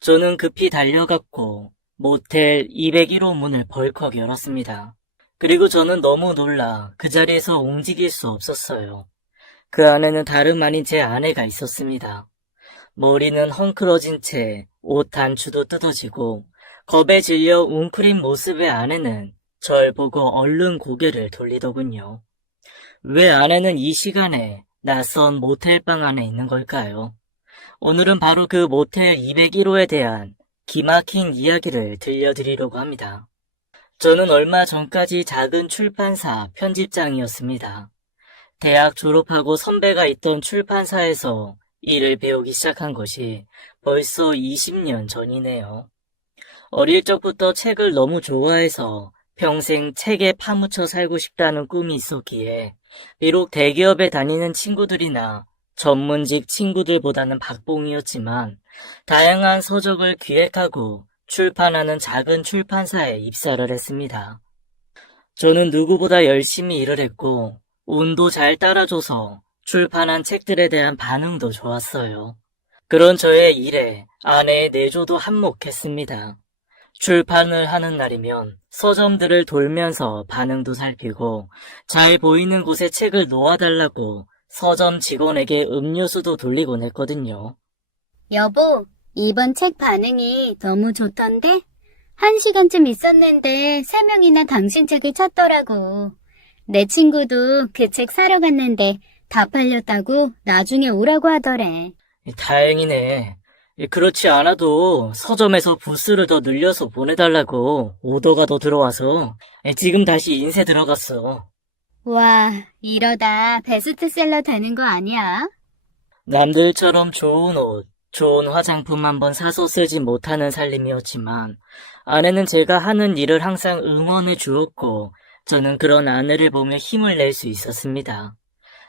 저는 급히 달려갔고 모텔 201호 문을 벌컥 열었습니다. 그리고 저는 너무 놀라 그 자리에서 움직일 수 없었어요. 그 안에는 다름 아닌 제 아내가 있었습니다. 머리는 헝클어진 채 옷 단추도 뜯어지고 겁에 질려 웅크린 모습의 아내는 절 보고 얼른 고개를 돌리더군요. 왜 아내는 이 시간에 낯선 모텔방 안에 있는 걸까요? 오늘은 바로 그 모텔 201호에 대한 기막힌 이야기를 들려드리려고 합니다. 저는 얼마 전까지 작은 출판사 편집장이었습니다. 대학 졸업하고 선배가 있던 출판사에서 일을 배우기 시작한 것이 벌써 20년 전이네요. 어릴 적부터 책을 너무 좋아해서 평생 책에 파묻혀 살고 싶다는 꿈이 있었기에 비록 대기업에 다니는 친구들이나 전문직 친구들보다는 박봉이었지만 다양한 서적을 기획하고 출판하는 작은 출판사에 입사를 했습니다. 저는 누구보다 열심히 일을 했고 운도 잘 따라줘서 출판한 책들에 대한 반응도 좋았어요. 그런 저의 일에 아내의 내조도 한몫했습니다. 출판을 하는 날이면 서점들을 돌면서 반응도 살피고 잘 보이는 곳에 책을 놓아달라고 서점 직원에게 음료수도 돌리곤 했거든요. 여보, 이번 책 반응이 너무 좋던데? 1시간쯤 있었는데 3명이나 당신 책을 찾더라고. 내 친구도 그 책 사러 갔는데 다 팔렸다고 나중에 오라고 하더래. 다행이네. 그렇지 않아도 서점에서 부스를 더 늘려서 보내달라고 오더가 더 들어와서 지금 다시 인쇄 들어갔어. 와, 이러다 베스트셀러 되는 거 아니야? 남들처럼 좋은 옷, 좋은 화장품 한번 사서 쓰지 못하는 살림이었지만 아내는 제가 하는 일을 항상 응원해 주었고 저는 그런 아내를 보며 힘을 낼 수 있었습니다.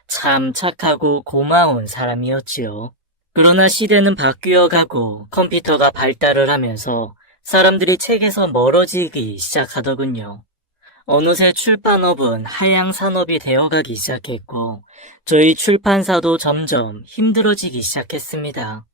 참 착하고 고마운 사람이었지요. 그러나 시대는 바뀌어 가고 컴퓨터가 발달을 하면서 사람들이 책에서 멀어지기 시작하더군요. 어느새 출판업은 하향 산업이 되어가기 시작했고 저희 출판사도 점점 힘들어지기 시작했습니다.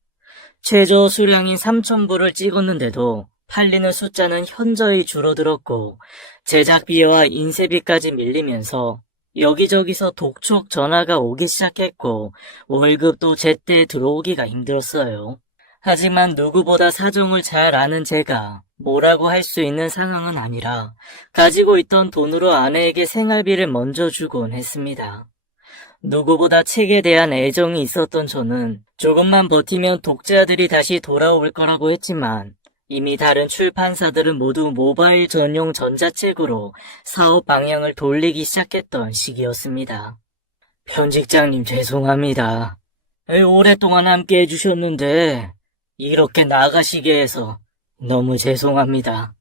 최저 수량인 3,000부를 찍었는데도 팔리는 숫자는 현저히 줄어들었고 제작비와 인쇄비까지 밀리면서 여기저기서 독촉 전화가 오기 시작했고 월급도 제때 들어오기가 힘들었어요. 하지만 누구보다 사정을 잘 아는 제가 뭐라고 할 수 있는 상황은 아니라 가지고 있던 돈으로 아내에게 생활비를 먼저 주곤 했습니다. 누구보다 책에 대한 애정이 있었던 저는 조금만 버티면 독자들이 다시 돌아올 거라고 했지만 이미 다른 출판사들은 모두 모바일 전용 전자책으로 사업 방향을 돌리기 시작했던 시기였습니다. 편집장님 죄송합니다. 오랫동안 함께 해주셨는데 이렇게 나가시게 해서 너무 죄송합니다.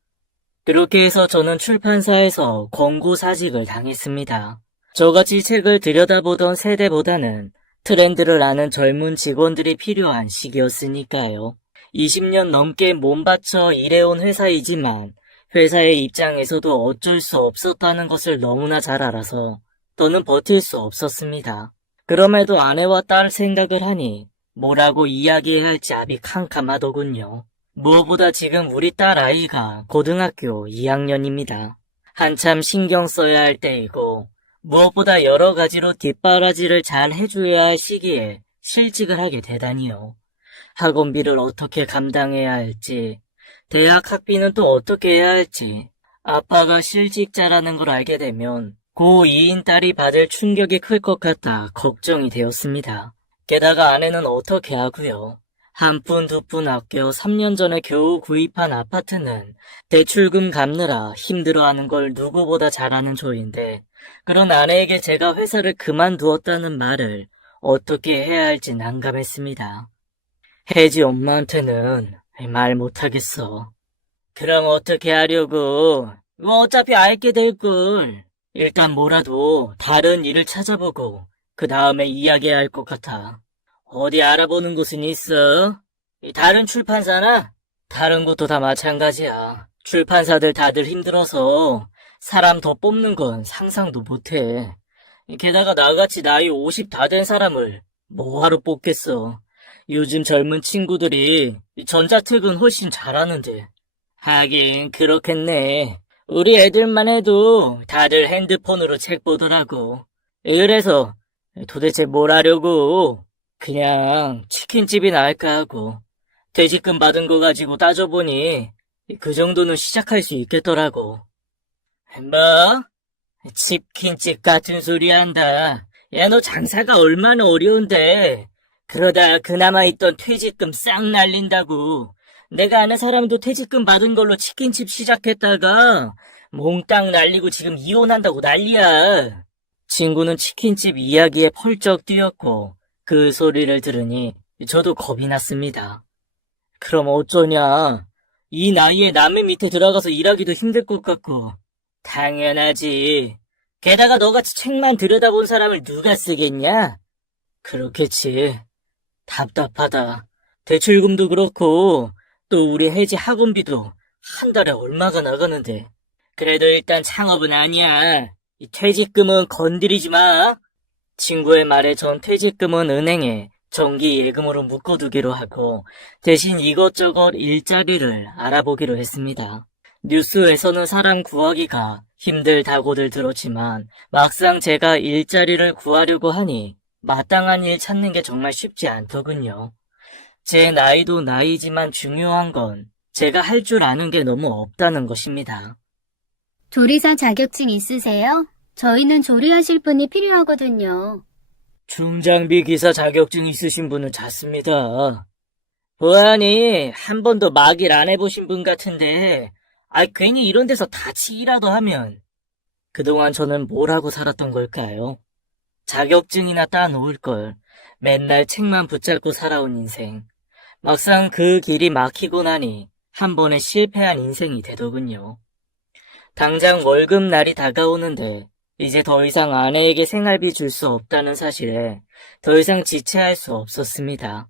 그렇게 해서 저는 출판사에서 권고사직을 당했습니다. 저같이 책을 들여다보던 세대보다는 트렌드를 아는 젊은 직원들이 필요한 시기였으니까요. 20년 넘게 몸바쳐 일해온 회사이지만 회사의 입장에서도 어쩔 수 없었다는 것을 너무나 잘 알아서 더는 버틸 수 없었습니다. 그럼에도 아내와 딸 생각을 하니 뭐라고 이야기해야 할지 압이 캄캄하더군요. 무엇보다 지금 우리 딸 아이가 고등학교 2학년입니다. 한참 신경 써야 할 때이고 무엇보다 여러 가지로 뒷바라지를 잘 해줘야 할 시기에 실직을 하게 되다니요. 학원비를 어떻게 감당해야 할지, 대학 학비는 또 어떻게 해야 할지, 아빠가 실직자라는 걸 알게 되면 고2인 딸이 받을 충격이 클 것 같아 걱정이 되었습니다. 게다가 아내는 어떻게 하고요. 한 푼 두 푼 아껴 3년 전에 겨우 구입한 아파트는 대출금 갚느라 힘들어하는 걸 누구보다 잘 아는 저인데 그런 아내에게 제가 회사를 그만두었다는 말을 어떻게 해야 할지 난감했습니다. 혜지 엄마한테는 말 못하겠어. 그럼 어떻게 하려고? 어차피 알게 될걸. 일단 뭐라도 다른 일을 찾아보고 그 다음에 이야기해야 할 것 같아. 어디 알아보는 곳은 있어? 다른 출판사나? 다른 곳도 다 마찬가지야. 출판사들 다들 힘들어서 사람 더 뽑는 건 상상도 못해. 게다가 나같이 나이 50 다 된 사람을 뭐하러 뽑겠어. 요즘 젊은 친구들이 전자책은 훨씬 잘하는데. 하긴 그렇겠네. 우리 애들만 해도 다들 핸드폰으로 책 보더라고. 그래서 도대체 뭘 하려고? 그냥 치킨집이나 할까 하고. 퇴직금 받은 거 가지고 따져보니 그 정도는 시작할 수 있겠더라고. 뭐? 치킨집 같은 소리 한다. 야, 너 장사가 얼마나 어려운데. 그러다 그나마 있던 퇴직금 싹 날린다고. 내가 아는 사람도 퇴직금 받은 걸로 치킨집 시작했다가 몽땅 날리고 지금 이혼한다고 난리야. 친구는 치킨집 이야기에 펄쩍 뛰었고 그 소리를 들으니 저도 겁이 났습니다. 그럼 어쩌냐. 이 나이에 남의 밑에 들어가서 일하기도 힘들 것 같고. 당연하지. 게다가 너같이 책만 들여다본 사람을 누가 쓰겠냐? 그렇겠지. 답답하다. 대출금도 그렇고 또 우리 혜지 학원비도 한 달에 얼마가 나가는데. 그래도 일단 창업은 아니야. 이 퇴직금은 건드리지 마. 친구의 말에 전 퇴직금은 은행에 정기 예금으로 묶어두기로 하고 대신 이것저것 일자리를 알아보기로 했습니다. 뉴스에서는 사람 구하기가 힘들다고들 들었지만 막상 제가 일자리를 구하려고 하니 마땅한 일 찾는 게 정말 쉽지 않더군요. 제 나이도 나이지만 중요한 건 제가 할 줄 아는 게 너무 없다는 것입니다. 조리사 자격증 있으세요? 저희는 조리하실 분이 필요하거든요. 중장비 기사 자격증 있으신 분은 잦습니다. 보아니 한 번도 막일 안 해보신 분 같은데 괜히 이런 데서 다치기라도 하면. 그동안 저는 뭘 하고 살았던 걸까요? 자격증이나 따놓을 걸 맨날 책만 붙잡고 살아온 인생. 막상 그 길이 막히고 나니 한 번에 실패한 인생이 되더군요. 당장 월급날이 다가오는데 이제 더 이상 아내에게 생활비 줄 수 없다는 사실에 더 이상 지체할 수 없었습니다.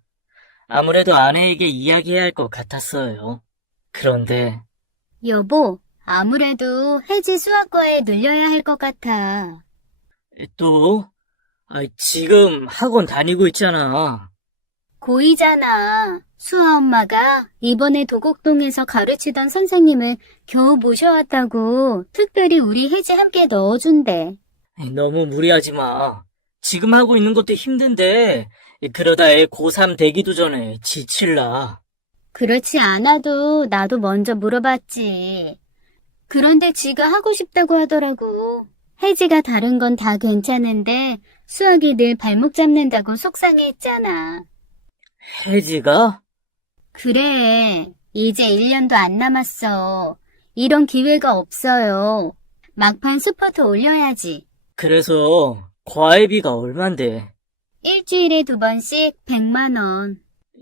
아무래도 아내에게 이야기해야 할 것 같았어요. 그런데 여보, 아무래도 혜지 수학과에 늘려야 할 것 같아. 또? 지금 학원 다니고 있잖아. 고이잖아. 수아 엄마가 이번에 도곡동에서 가르치던 선생님을 겨우 모셔왔다고 특별히 우리 혜지 함께 넣어준대. 너무 무리하지 마. 지금 하고 있는 것도 힘든데 그러다 애 고3 되기도 전에 지칠라. 그렇지 않아도 나도 먼저 물어봤지. 그런데 지가 하고 싶다고 하더라고. 혜지가 다른 건 다 괜찮은데 수학이 늘 발목 잡는다고 속상해했잖아. 혜지가? 그래, 이제 1년도 안 남았어. 이런 기회가 없어요. 막판 스포트 올려야지. 그래서 과외비가 얼만데? 일주일에 2번씩 100만 원.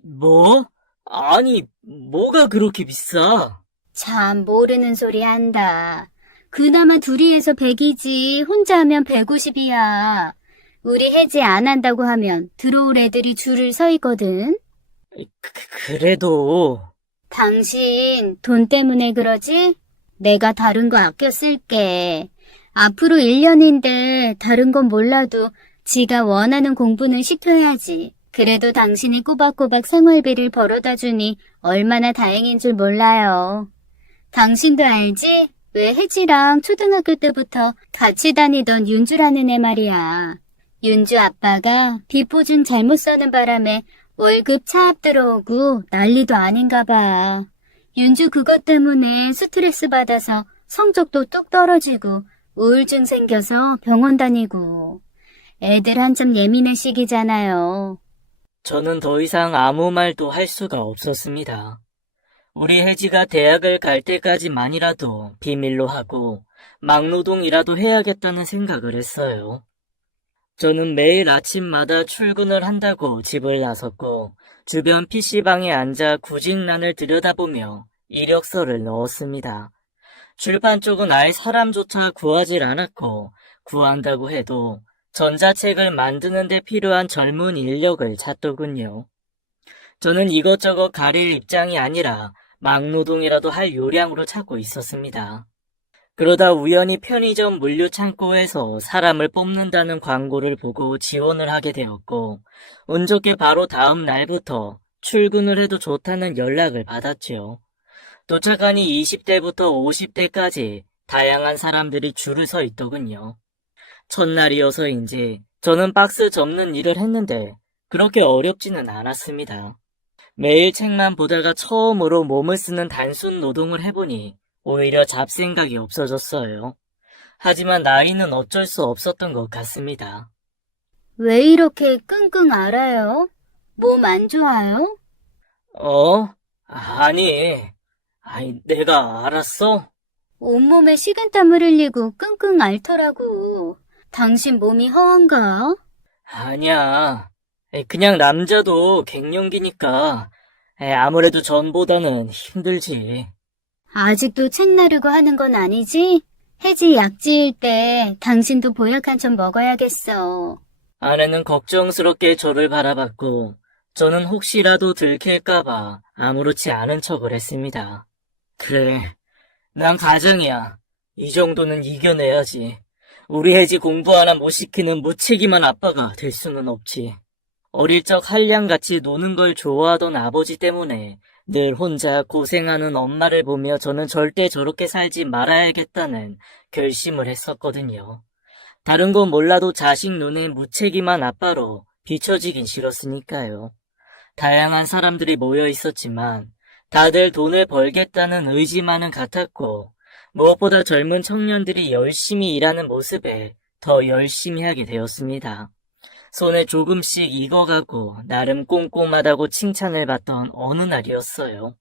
뭐? 아니, 뭐가 그렇게 비싸? 참 모르는 소리 한다. 그나마 둘이 해서 100이지 혼자 하면 150이야. 우리 혜지 안 한다고 하면 들어올 애들이 줄을 서 있거든. 그래도 당신 돈 때문에 그러지? 내가 다른 거 아껴 쓸게. 앞으로 1년인데 다른 건 몰라도 지가 원하는 공부는 시켜야지. 그래도 당신이 꼬박꼬박 생활비를 벌어다 주니 얼마나 다행인 줄 몰라요. 당신도 알지? 왜 혜지랑 초등학교 때부터 같이 다니던 윤주라는 애 말이야. 윤주 아빠가 빚보증 잘못 써는 바람에 월급 차압 들어오고 난리도 아닌가 봐. 윤주 그것 때문에 스트레스 받아서 성적도 뚝 떨어지고 우울증 생겨서 병원 다니고. 애들 한참 예민한 시기잖아요. 저는 더 이상 아무 말도 할 수가 없었습니다. 우리 혜지가 대학을 갈 때까지만이라도 비밀로 하고 막노동이라도 해야겠다는 생각을 했어요. 저는 매일 아침마다 출근을 한다고 집을 나섰고 주변 PC방에 앉아 구직란을 들여다보며 이력서를 넣었습니다. 출판 쪽은 아예 사람조차 구하질 않았고 구한다고 해도 전자책을 만드는 데 필요한 젊은 인력을 찾더군요. 저는 이것저것 가릴 입장이 아니라 막노동이라도 할 요량으로 찾고 있었습니다. 그러다 우연히 편의점 물류 창고에서 사람을 뽑는다는 광고를 보고 지원을 하게 되었고, 운 좋게 바로 다음 날부터 출근을 해도 좋다는 연락을 받았지요. 도착하니 20대부터 50대까지 다양한 사람들이 줄을 서 있더군요. 첫날이어서인지 저는 박스 접는 일을 했는데 그렇게 어렵지는 않았습니다. 매일 책만 보다가 처음으로 몸을 쓰는 단순 노동을 해보니 오히려 잡생각이 없어졌어요. 하지만 나이는 어쩔 수 없었던 것 같습니다. 왜 이렇게 끙끙 앓아요? 몸 안 좋아요? 아니, 내가 알았어? 온몸에 식은땀을 흘리고 끙끙 앓더라고. 당신 몸이 허한가? 아니야. 그냥 남자도 갱년기니까 아무래도 전보다는 힘들지. 아직도 책 나르고 하는 건 아니지? 해지 약 지을 때 당신도 보약 한 점 먹어야겠어. 아내는 걱정스럽게 저를 바라봤고 저는 혹시라도 들킬까봐 아무렇지 않은 척을 했습니다. 그래, 난 가정이야. 이 정도는 이겨내야지. 우리 혜지 공부 하나 못 시키는 무책임한 아빠가 될 수는 없지. 어릴 적 한량같이 노는 걸 좋아하던 아버지 때문에 늘 혼자 고생하는 엄마를 보며 저는 절대 저렇게 살지 말아야겠다는 결심을 했었거든요. 다른 건 몰라도 자식 눈에 무책임한 아빠로 비춰지긴 싫었으니까요. 다양한 사람들이 모여 있었지만 다들 돈을 벌겠다는 의지만은 같았고 무엇보다 젊은 청년들이 열심히 일하는 모습에 더 열심히 하게 되었습니다. 손에 조금씩 익어가고 나름 꼼꼼하다고 칭찬을 받던 어느 날이었어요.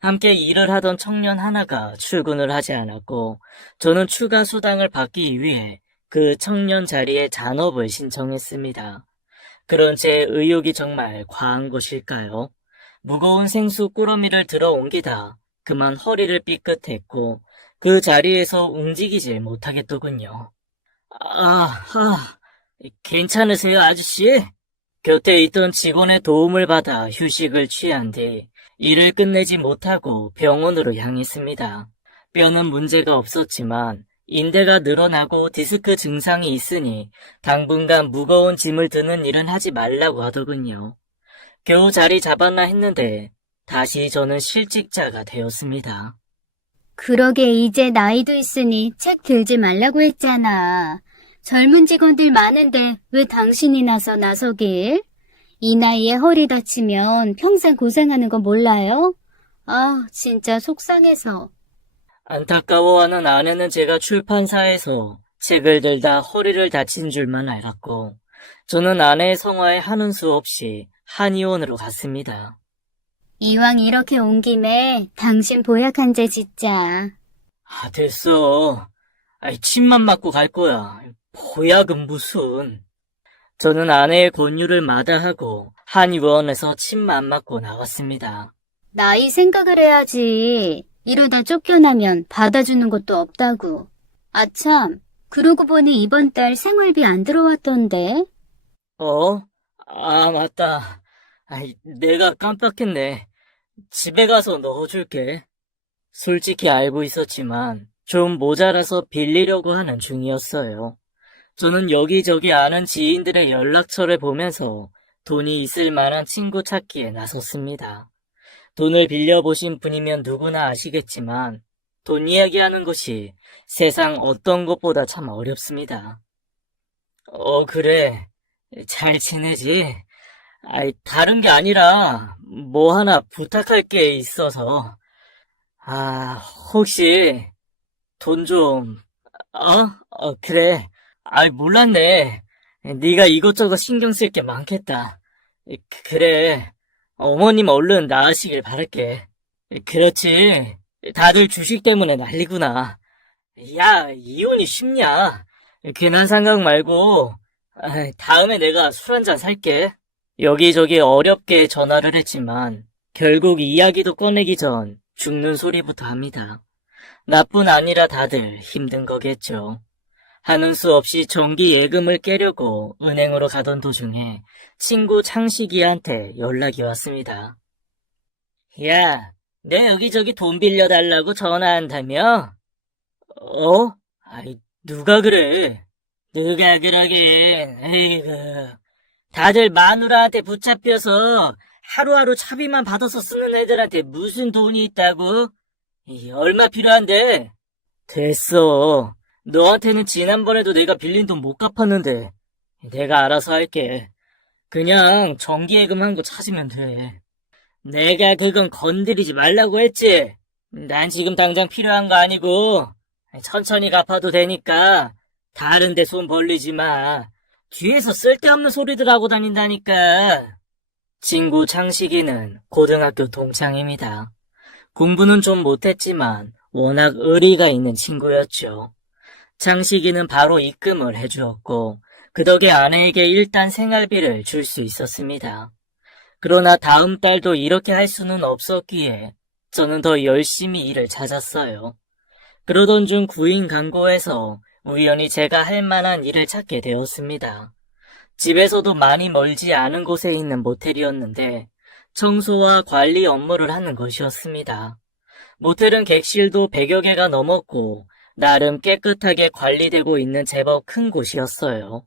함께 일을 하던 청년 하나가 출근을 하지 않았고 저는 추가 수당을 받기 위해 그 청년 자리에 잔업을 신청했습니다. 그런 제 의욕이 정말 과한 것일까요? 무거운 생수 꾸러미를 들어 옮기다 그만 허리를 삐끗했고 그 자리에서 움직이질 못하겠더군요. 괜찮으세요, 아저씨? 곁에 있던 직원의 도움을 받아 휴식을 취한 뒤 일을 끝내지 못하고 병원으로 향했습니다. 뼈는 문제가 없었지만 인대가 늘어나고 디스크 증상이 있으니 당분간 무거운 짐을 드는 일은 하지 말라고 하더군요. 겨우 자리 잡았나 했는데 다시 저는 실직자가 되었습니다. 그러게 이제 나이도 있으니 책 들지 말라고 했잖아. 젊은 직원들 많은데 왜 당신이 나서길? 이 나이에 허리 다치면 평생 고생하는 거 몰라요? 아, 진짜 속상해서. 안타까워하는 아내는 제가 출판사에서 책을 들다 허리를 다친 줄만 알았고 저는 아내의 성화에 하는 수 없이 한의원으로 갔습니다. 이왕 이렇게 온 김에 당신 보약 한 재 짓자. 됐어. 침만 맞고 갈 거야. 보약은 무슨. 저는 아내의 권유를 마다하고 한의원에서 침만 맞고 나왔습니다. 나이 생각을 해야지. 이러다 쫓겨나면 받아주는 것도 없다고. 아참, 그러고 보니 이번 달 생활비 안 들어왔던데. 맞다. 내가 깜빡했네. 집에 가서 넣어줄게. 솔직히 알고 있었지만 좀 모자라서 빌리려고 하는 중이었어요. 저는 여기저기 아는 지인들의 연락처를 보면서 돈이 있을 만한 친구 찾기에 나섰습니다. 돈을 빌려보신 분이면 누구나 아시겠지만 돈 이야기하는 것이 세상 어떤 것보다 참 어렵습니다. 그래. 잘 지내지? 다른 게 아니라 뭐 하나 부탁할 게 있어서. 혹시 돈 좀... 그래. 몰랐네. 네가 이것저것 신경 쓸 게 많겠다. 그래. 어머님 얼른 나으시길 바랄게. 그렇지. 다들 주식 때문에 난리구나. 야, 이혼이 쉽냐? 괜한 생각 말고 다음에 내가 술 한잔 살게. 여기저기 어렵게 전화를 했지만 결국 이야기도 꺼내기 전 죽는 소리부터 합니다. 나뿐 아니라 다들 힘든 거겠죠. 하는 수 없이 정기 예금을 깨려고 은행으로 가던 도중에 친구 창식이한테 연락이 왔습니다. 야, 내 여기저기 돈 빌려달라고 전화한다며? 어? 아이, 누가 그래? 누가 그러긴, 에이그. 다들 마누라한테 붙잡혀서 하루하루 차비만 받아서 쓰는 애들한테 무슨 돈이 있다고? 얼마 필요한데? 됐어. 너한테는 지난번에도 내가 빌린 돈 못 갚았는데. 내가 알아서 할게. 그냥 정기예금한 거 찾으면 돼. 내가 그건 건드리지 말라고 했지? 난 지금 당장 필요한 거 아니고, 천천히 갚아도 되니까, 다른 데 손 벌리지 마. 뒤에서 쓸데없는 소리들 하고 다닌다니까. 친구 창식이는 고등학교 동창입니다. 공부는 좀 못했지만, 워낙 의리가 있는 친구였죠. 창식이는 바로 입금을 해주었고, 그 덕에 아내에게 일단 생활비를 줄 수 있었습니다. 그러나 다음 달도 이렇게 할 수는 없었기에 저는 더 열심히 일을 찾았어요. 그러던 중 구인 광고에서 우연히 제가 할 만한 일을 찾게 되었습니다. 집에서도 많이 멀지 않은 곳에 있는 모텔이었는데 청소와 관리 업무를 하는 것이었습니다. 모텔은 객실도 100여 개가 넘었고 나름 깨끗하게 관리되고 있는 제법 큰 곳이었어요.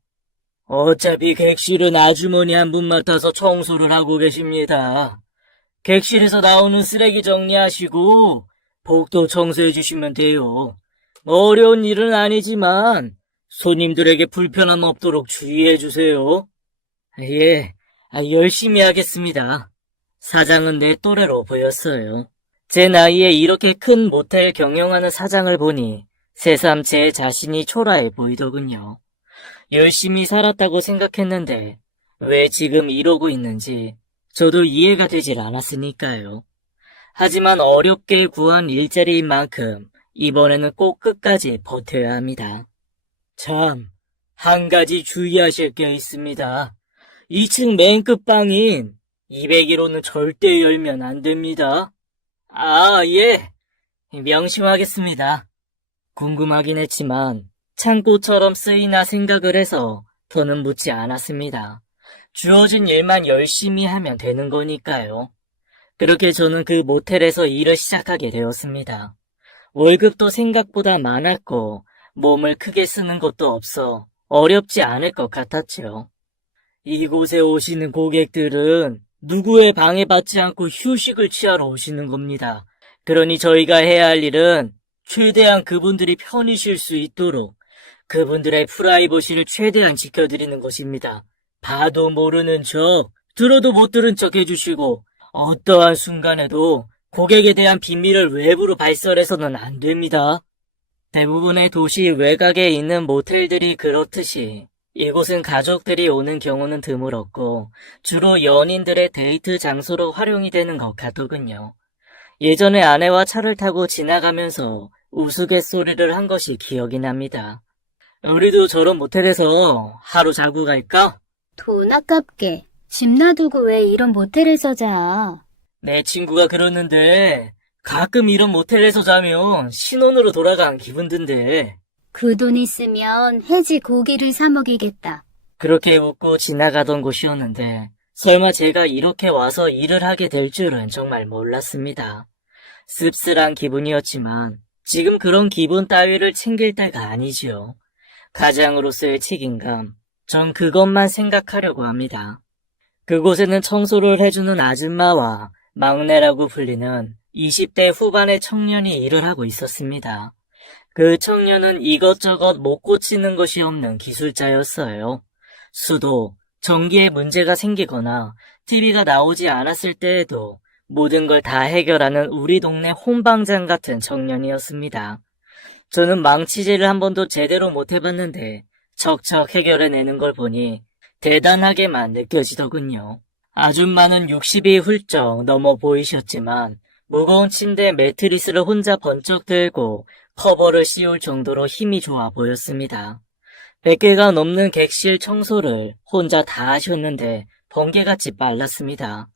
어차피 객실은 아주머니 한 분 맡아서 청소를 하고 계십니다. 객실에서 나오는 쓰레기 정리하시고 복도 청소해 주시면 돼요. 어려운 일은 아니지만 손님들에게 불편함 없도록 주의해 주세요. 예, 열심히 하겠습니다. 사장은 내 또래로 보였어요. 제 나이에 이렇게 큰 모텔 경영하는 사장을 보니 새삼 제 자신이 초라해 보이더군요. 열심히 살았다고 생각했는데 왜 지금 이러고 있는지 저도 이해가 되질 않았으니까요. 하지만 어렵게 구한 일자리인 만큼 이번에는 꼭 끝까지 버텨야 합니다. 참, 한 가지 주의하실 게 있습니다. 2층 맨 끝방인 201호는 절대 열면 안 됩니다. 아, 예. 명심하겠습니다. 궁금하긴 했지만 창고처럼 쓰이나 생각을 해서 더는 묻지 않았습니다. 주어진 일만 열심히 하면 되는 거니까요. 그렇게 저는 그 모텔에서 일을 시작하게 되었습니다. 월급도 생각보다 많았고 몸을 크게 쓰는 것도 없어 어렵지 않을 것 같았죠. 이곳에 오시는 고객들은 누구의 방해받지 않고 휴식을 취하러 오시는 겁니다. 그러니 저희가 해야 할 일은 최대한 그분들이 편히 쉴 수 있도록 그분들의 프라이버시를 최대한 지켜드리는 것입니다. 봐도 모르는 척, 들어도 못 들은 척 해주시고 어떠한 순간에도 고객에 대한 비밀을 외부로 발설해서는 안 됩니다. 대부분의 도시 외곽에 있는 모텔들이 그렇듯이 이곳은 가족들이 오는 경우는 드물었고 주로 연인들의 데이트 장소로 활용이 되는 것 같더군요. 예전에 아내와 차를 타고 지나가면서 우스갯소리를 한 것이 기억이 납니다. 우리도 저런 모텔에서 하루 자고 갈까? 돈 아깝게 집 놔두고 왜 이런 모텔에서 자? 내 친구가 그러는데 가끔 이런 모텔에서 자면 신혼으로 돌아간 기분 든대. 그 돈 있으면 해지 고기를 사 먹이겠다. 그렇게 웃고 지나가던 곳이었는데 설마 제가 이렇게 와서 일을 하게 될 줄은 정말 몰랐습니다. 씁쓸한 기분이었지만 지금 그런 기분 따위를 챙길 때가 아니지요. 가장으로서의 책임감, 전 그것만 생각하려고 합니다. 그곳에는 청소를 해주는 아줌마와 막내라고 불리는 20대 후반의 청년이 일을 하고 있었습니다. 그 청년은 이것저것 못 고치는 것이 없는 기술자였어요. 수도, 전기에 문제가 생기거나 TV가 나오지 않았을 때에도 모든 걸 다 해결하는 우리 동네 혼방장 같은 청년이었습니다. 저는 망치질을 한 번도 제대로 못 해봤는데 척척 해결해내는 걸 보니 대단하게만 느껴지더군요. 아줌마는 60이 훌쩍 넘어 보이셨지만 무거운 침대 매트리스를 혼자 번쩍 들고 커버를 씌울 정도로 힘이 좋아 보였습니다. 100개가 넘는 객실 청소를 혼자 다 하셨는데 번개같이 빨랐습니다.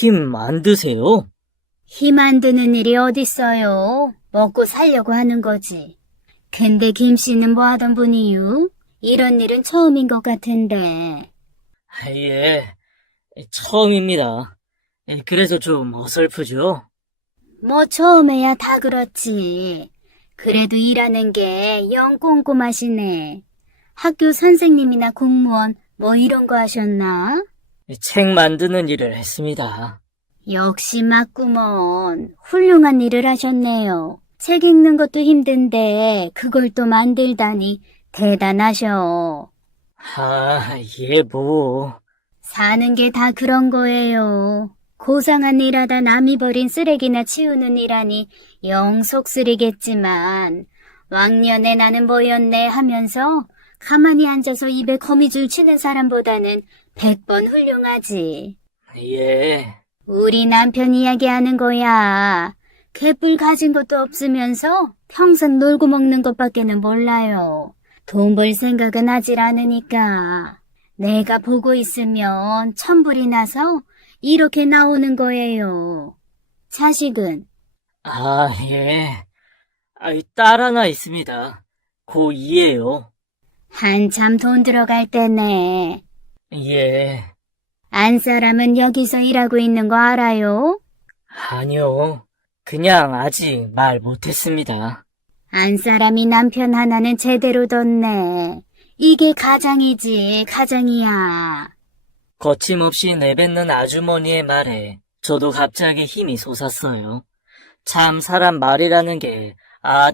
힘 안 드세요? 힘 안 드는 일이 어딨어요. 먹고 살려고 하는 거지. 근데 김 씨는 뭐 하던 분이유? 이런 일은 처음인 것 같은데. 예, 처음입니다. 그래서 좀 어설프죠? 뭐 처음에야 다 그렇지. 그래도 일하는 게 영 꼼꼼하시네. 학교 선생님이나 공무원 뭐 이런 거 하셨나? 책 만드는 일을 했습니다. 역시 맞구먼. 훌륭한 일을 하셨네요. 책 읽는 것도 힘든데 그걸 또 만들다니 대단하셔. 예, 뭐. 사는 게 다 그런 거예요. 고상한 일하다 남이 버린 쓰레기나 치우는 일하니 영 속쓰리겠지만 왕년에 나는 뭐였네 하면서 가만히 앉아서 입에 거미줄 치는 사람보다는 100번 훌륭하지. 예. 우리 남편 이야기하는 거야. 개뿔 가진 것도 없으면서 평생 놀고 먹는 것밖에는 몰라요. 돈 벌 생각은 하질 않으니까. 내가 보고 있으면 천불이 나서 이렇게 나오는 거예요. 자식은? 예. 딸 하나 있습니다. 고2예요. 한참 돈 들어갈 때네. 예. 안 사람은 여기서 일하고 있는 거 알아요? 아니요. 그냥 아직 말 못했습니다. 안 사람이 남편 하나는 제대로 뒀네. 이게 가장이지, 가장이야. 거침없이 내뱉는 아주머니의 말에 저도 갑자기 힘이 솟았어요. 참 사람 말이라는 게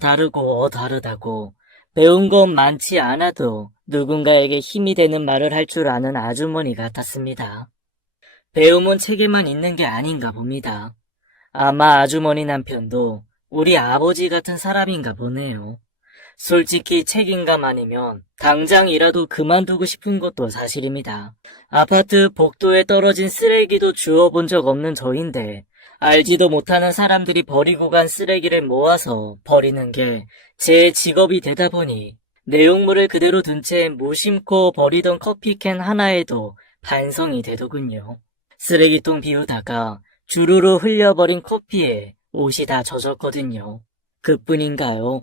다르고 다르다고 배운 건 많지 않아도 누군가에게 힘이 되는 말을 할 줄 아는 아주머니 같았습니다. 배움은 책에만 있는 게 아닌가 봅니다. 아마 아주머니 남편도 우리 아버지 같은 사람인가 보네요. 솔직히 책임감 아니면 당장이라도 그만두고 싶은 것도 사실입니다. 아파트 복도에 떨어진 쓰레기도 주워본 적 없는 저인데 알지도 못하는 사람들이 버리고 간 쓰레기를 모아서 버리는 게 제 직업이 되다 보니 내용물을 그대로 둔 채 무심코 버리던 커피캔 하나에도 반성이 되더군요. 쓰레기통 비우다가 주르르 흘려버린 커피에 옷이 다 젖었거든요. 그뿐인가요?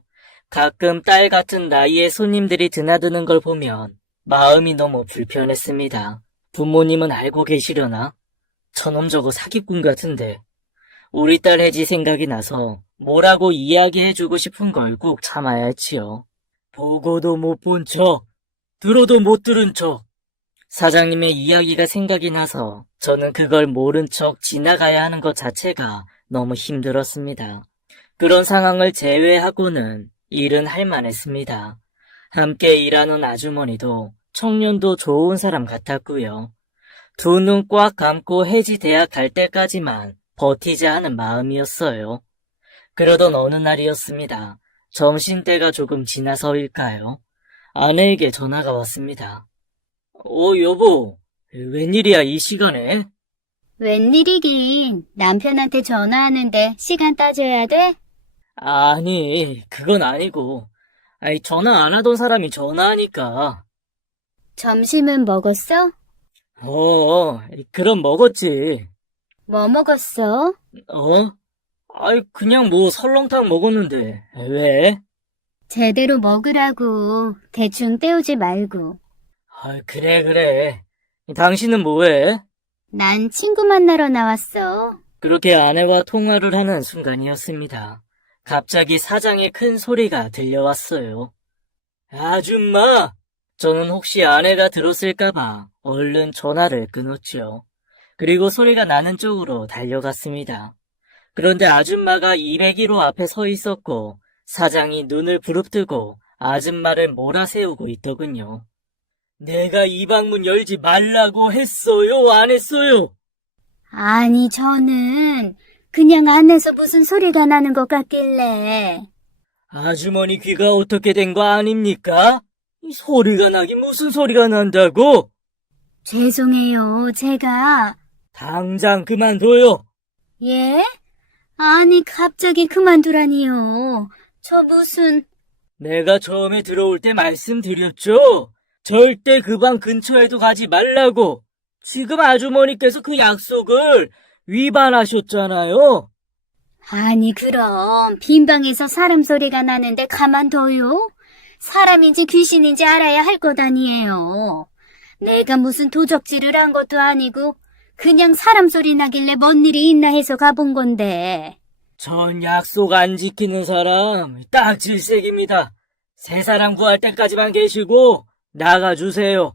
가끔 딸 같은 나이의 손님들이 드나드는 걸 보면 마음이 너무 불편했습니다. 부모님은 알고 계시려나? 저놈 저거 사기꾼 같은데. 우리 딸 혜지 생각이 나서 뭐라고 이야기해주고 싶은 걸 꾹 참아야 했지요. 보고도 못 본 척, 들어도 못 들은 척. 사장님의 이야기가 생각이 나서 저는 그걸 모른 척 지나가야 하는 것 자체가 너무 힘들었습니다. 그런 상황을 제외하고는 일은 할 만했습니다. 함께 일하는 아주머니도 청년도 좋은 사람 같았고요. 두 눈 꽉 감고 혜지 대학 갈 때까지만 버티자 하는 마음이었어요. 그러던 어느 날이었습니다. 점심때가 조금 지나서일까요? 아내에게 전화가 왔습니다. 여보, 웬일이야 이 시간에? 웬일이긴. 남편한테 전화하는데 시간 따져야 돼? 아니, 그건 아니고. 전화 안 하던 사람이 전화하니까. 점심은 먹었어? 그럼 먹었지. 뭐 먹었어? 그냥 뭐 설렁탕 먹었는데. 왜? 제대로 먹으라고. 대충 때우지 말고. 그래. 당신은 뭐해? 난 친구 만나러 나왔어. 그렇게 아내와 통화를 하는 순간이었습니다. 갑자기 사장의 큰 소리가 들려왔어요. 아줌마! 저는 혹시 아내가 들었을까봐 얼른 전화를 끊었죠. 그리고 소리가 나는 쪽으로 달려갔습니다. 그런데 아줌마가 201호 앞에 서 있었고 사장이 눈을 부릅뜨고 아줌마를 몰아세우고 있더군요. 내가 이 방문 열지 말라고 했어요? 안 했어요? 아니, 저는 그냥 안에서 무슨 소리가 나는 것 같길래. 아주머니 귀가 어떻게 된 거 아닙니까? 이 소리가 나긴 무슨 소리가 난다고? 죄송해요, 제가. 당장 그만둬요. 예? 아니, 갑자기 그만두라니요. 저 무슨... 내가 처음에 들어올 때 말씀드렸죠? 절대 그 방 근처에도 가지 말라고. 지금 아주머니께서 그 약속을 위반하셨잖아요. 아니, 그럼 빈 방에서 사람 소리가 나는데 가만둬요? 사람인지 귀신인지 알아야 할 것 아니에요. 내가 무슨 도적질을 한 것도 아니고 그냥 사람 소리 나길래 뭔 일이 있나 해서 가본 건데. 전 약속 안 지키는 사람 딱 질색입니다. 새 사람 구할 때까지만 계시고 나가주세요.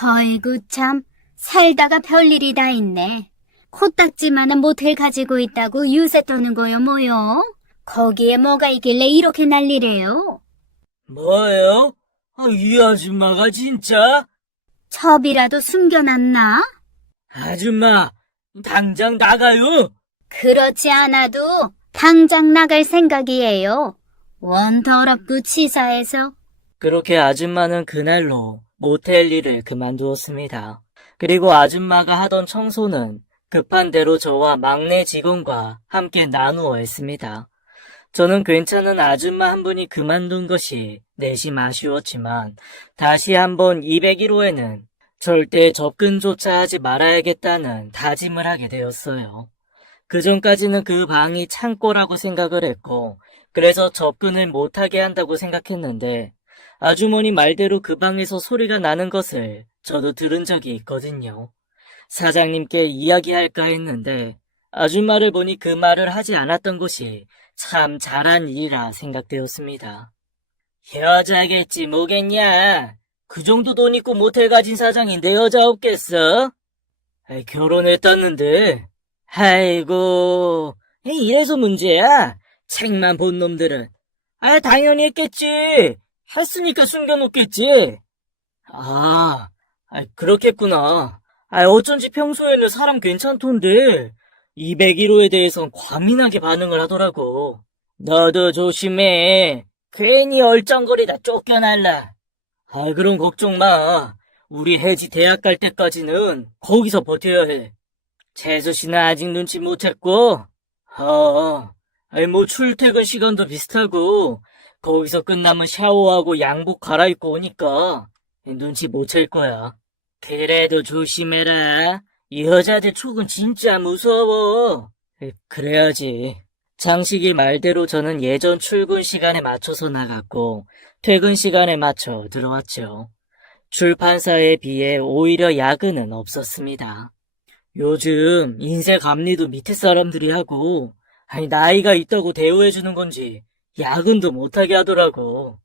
아이고 참, 살다가 별일이 다 있네. 코딱지만한 모텔 가지고 있다고 유세 떠는 거요 뭐요? 거기에 뭐가 있길래 이렇게 난리래요? 뭐예요? 이 아줌마가 진짜? 첩이라도 숨겨놨나? 아줌마, 당장 나가요. 그렇지 않아도 당장 나갈 생각이에요. 원 더럽고 치사해서. 그렇게 아줌마는 그날로 모텔 일을 그만두었습니다. 그리고 아줌마가 하던 청소는 급한 대로 저와 막내 직원과 함께 나누어 했습니다. 저는 괜찮은 아줌마 한 분이 그만둔 것이 내심 아쉬웠지만 다시 한번 201호에는 절대 접근조차 하지 말아야겠다는 다짐을 하게 되었어요. 그전까지는 그 방이 창고라고 생각을 했고 그래서 접근을 못하게 한다고 생각했는데 아주머니 말대로 그 방에서 소리가 나는 것을 저도 들은 적이 있거든요. 사장님께 이야기할까 했는데 아줌마를 보니 그 말을 하지 않았던 것이 참 잘한 일이라 생각되었습니다. 여자겠지 뭐겠냐. 그 정도 돈 있고 모텔 가진 사장이 내 여자 없겠어? 결혼했다는데. 아이고, 이래서 문제야. 책만 본 놈들은. 당연히 했겠지. 했으니까 숨겨놓겠지. 그렇겠구나. 어쩐지 평소에는 사람 괜찮던데 201호에 대해선 과민하게 반응을 하더라고. 너도 조심해. 괜히 얼쩡거리다 쫓겨날라. 그럼 걱정 마. 우리 혜지 대학 갈 때까지는 거기서 버텨야 해. 재수 씨는 아직 눈치 못 챘고. 뭐 출퇴근 시간도 비슷하고 거기서 끝나면 샤워하고 양복 갈아입고 오니까 눈치 못 챌 거야. 그래도 조심해라. 이 여자들 촉은 진짜 무서워. 그래야지. 장식이 말대로 저는 예전 출근 시간에 맞춰서 나갔고 퇴근 시간에 맞춰 들어왔죠. 출판사에 비해 오히려 야근은 없었습니다. 요즘 인쇄 감리도 밑에 사람들이 하고 나이가 있다고 대우해주는 건지 야근도 못하게 하더라고.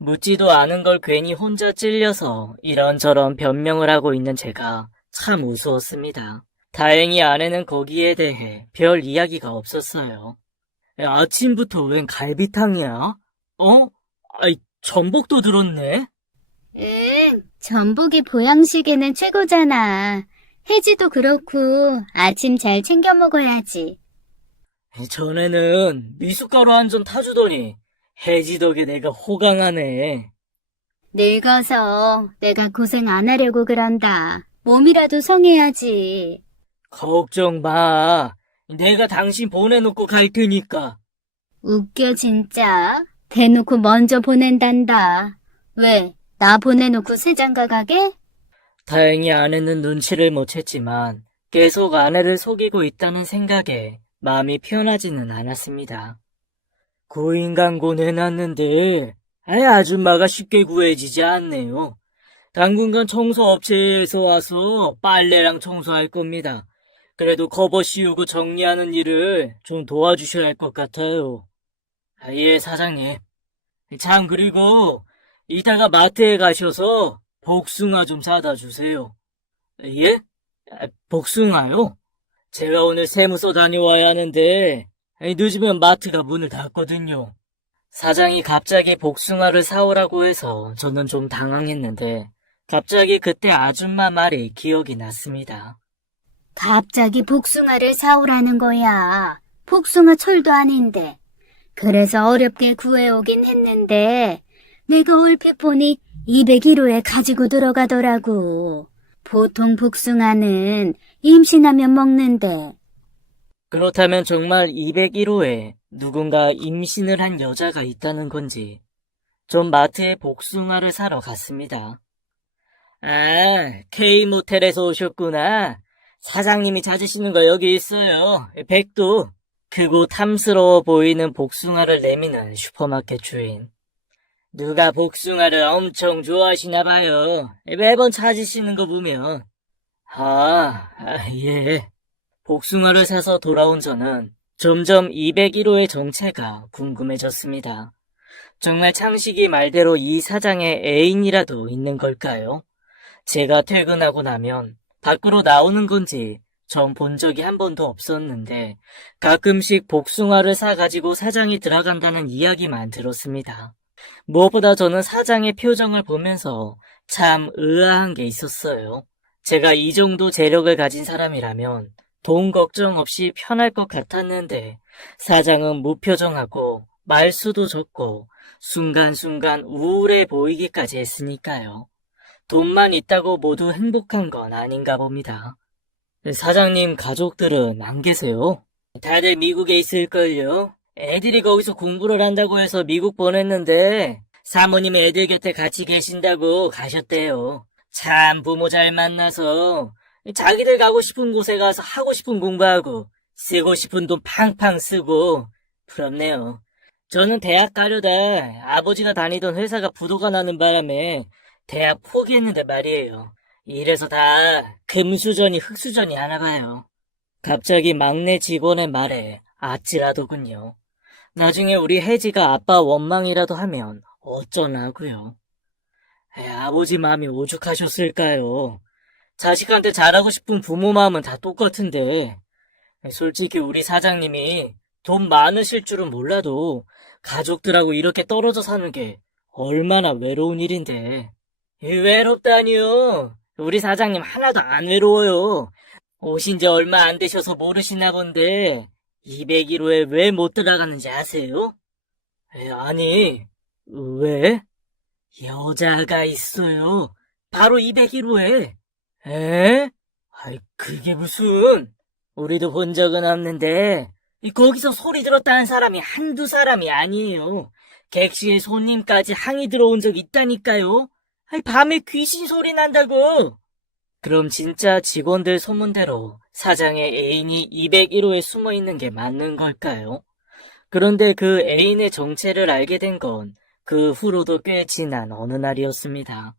묻지도 않은 걸 괜히 혼자 찔려서 이런저런 변명을 하고 있는 제가 참 우스웠습니다. 다행히 아내는 거기에 대해 별 이야기가 없었어요. 아침부터 웬 갈비탕이야? 전복도 들었네? 응, 전복이 보양식에는 최고잖아. 혜지도 그렇고 아침 잘 챙겨 먹어야지. 전에는 미숫가루 한 전 타주더니 혜지 덕에 내가 호강하네. 늙어서 내가 고생 안 하려고 그런다. 몸이라도 성해야지. 걱정 마. 내가 당신 보내놓고 갈 테니까. 웃겨 진짜. 대놓고 먼저 보낸단다. 왜? 나 보내놓고 새장가 가게? 다행히 아내는 눈치를 못 챘지만 계속 아내를 속이고 있다는 생각에 마음이 편하지는 않았습니다. 고인광고 내놨는데 아줌마가 쉽게 구해지지 않네요. 당분간 청소업체에서 와서 빨래랑 청소할 겁니다. 그래도 커버 씌우고 정리하는 일을 좀 도와주셔야 할 것 같아요. 예, 사장님. 참, 그리고 이따가 마트에 가셔서 복숭아 좀 사다 주세요. 예? 복숭아요? 제가 오늘 세무서 다녀와야 하는데 늦으면 마트가 문을 닫거든요. 사장이 갑자기 복숭아를 사오라고 해서 저는 좀 당황했는데 갑자기 그때 아줌마 말이 기억이 났습니다. 갑자기 복숭아를 사오라는 거야. 복숭아 철도 아닌데. 그래서 어렵게 구해오긴 했는데 내가 얼핏 보니 201호에 가지고 들어가더라고. 보통 복숭아는 임신하면 먹는데. 그렇다면 정말 201호에 누군가 임신을 한 여자가 있다는 건지 전 마트에 복숭아를 사러 갔습니다. K모텔에서 오셨구나. 사장님이 찾으시는 거 여기 있어요. 백두. 크고 탐스러워 보이는 복숭아를 내미는 슈퍼마켓 주인. 누가 복숭아를 엄청 좋아하시나 봐요. 매번 찾으시는 거 보면. 예. 복숭아를 사서 돌아온 저는 점점 201호의 정체가 궁금해졌습니다. 정말 창식이 말대로 이 사장의 애인이라도 있는 걸까요? 제가 퇴근하고 나면 밖으로 나오는 건지 전 본 적이 한 번도 없었는데 가끔씩 복숭아를 사가지고 사장이 들어간다는 이야기만 들었습니다. 무엇보다 저는 사장의 표정을 보면서 참 의아한 게 있었어요. 제가 이 정도 재력을 가진 사람이라면 돈 걱정 없이 편할 것 같았는데 사장은 무표정하고 말수도 적고 순간순간 우울해 보이기까지 했으니까요. 돈만 있다고 모두 행복한 건 아닌가 봅니다. 사장님 가족들은 안 계세요? 다들 미국에 있을걸요? 애들이 거기서 공부를 한다고 해서 미국 보냈는데 사모님 애들 곁에 같이 계신다고 가셨대요. 참 부모 잘 만나서 자기들 가고 싶은 곳에 가서 하고 싶은 공부하고 쓰고 싶은 돈 팡팡 쓰고 부럽네요. 저는 대학 가려다 아버지가 다니던 회사가 부도가 나는 바람에 대학 포기했는데 말이에요. 이래서 다 금수저니 흙수저니 하나 봐요. 갑자기 막내 직원의 말에 아찔하더군요. 나중에 우리 혜지가 아빠 원망이라도 하면 어쩌나고요. 아버지 마음이 오죽하셨을까요? 자식한테 잘하고 싶은 부모 마음은 다 똑같은데 솔직히 우리 사장님이 돈 많으실 줄은 몰라도 가족들하고 이렇게 떨어져 사는 게 얼마나 외로운 일인데. 외롭다니요. 우리 사장님 하나도 안 외로워요. 오신 지 얼마 안 되셔서 모르시나 본데 201호에 왜 못 들어가는지 아세요? 아니, 왜? 여자가 있어요. 바로 201호에. 에? 아이, 그게 무슨... 우리도 본 적은 없는데 거기서 소리 들었다는 사람이 한두 사람이 아니에요. 객실 손님까지 항의 들어온 적 있다니까요. 아이, 밤에 귀신 소리 난다고. 그럼 진짜 직원들 소문대로 사장의 애인이 201호에 숨어 있는 게 맞는 걸까요? 그런데 그 애인의 정체를 알게 된 건 그 후로도 꽤 지난 어느 날이었습니다.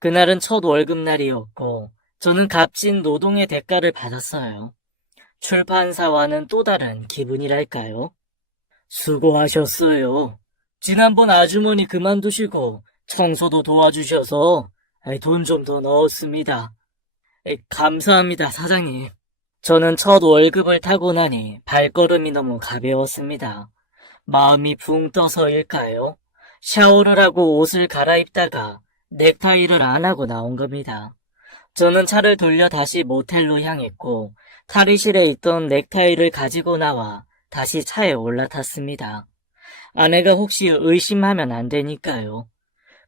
그날은 첫 월급날이었고 저는 값진 노동의 대가를 받았어요. 출판사와는 또 다른 기분이랄까요? 수고하셨어요. 지난번 아주머니 그만두시고 청소도 도와주셔서 돈 좀 더 넣었습니다. 감사합니다, 사장님. 저는 첫 월급을 타고 나니 발걸음이 너무 가벼웠습니다. 마음이 붕 떠서일까요? 샤워를 하고 옷을 갈아입다가 넥타이를 안 하고 나온 겁니다. 저는 차를 돌려 다시 모텔로 향했고 탈의실에 있던 넥타이를 가지고 나와 다시 차에 올라탔습니다. 아내가 혹시 의심하면 안 되니까요.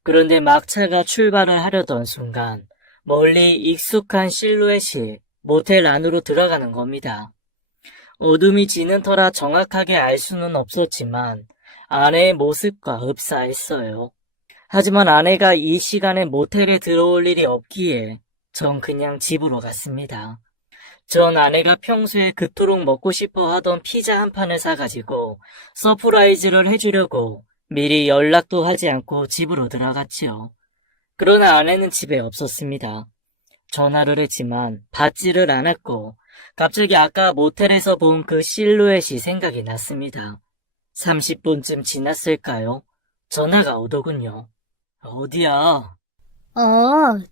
그런데 막 차가 출발을 하려던 순간 멀리 익숙한 실루엣이 모텔 안으로 들어가는 겁니다. 어둠이 지는 터라 정확하게 알 수는 없었지만 아내의 모습과 흡사했어요. 하지만 아내가 이 시간에 모텔에 들어올 일이 없기에 전 그냥 집으로 갔습니다. 전 아내가 평소에 그토록 먹고 싶어 하던 피자 한 판을 사가지고 서프라이즈를 해주려고 미리 연락도 하지 않고 집으로 들어갔지요. 그러나 아내는 집에 없었습니다. 전화를 했지만 받지를 않았고 갑자기 아까 모텔에서 본 그 실루엣이 생각이 났습니다. 30분쯤 지났을까요? 전화가 오더군요. 어디야?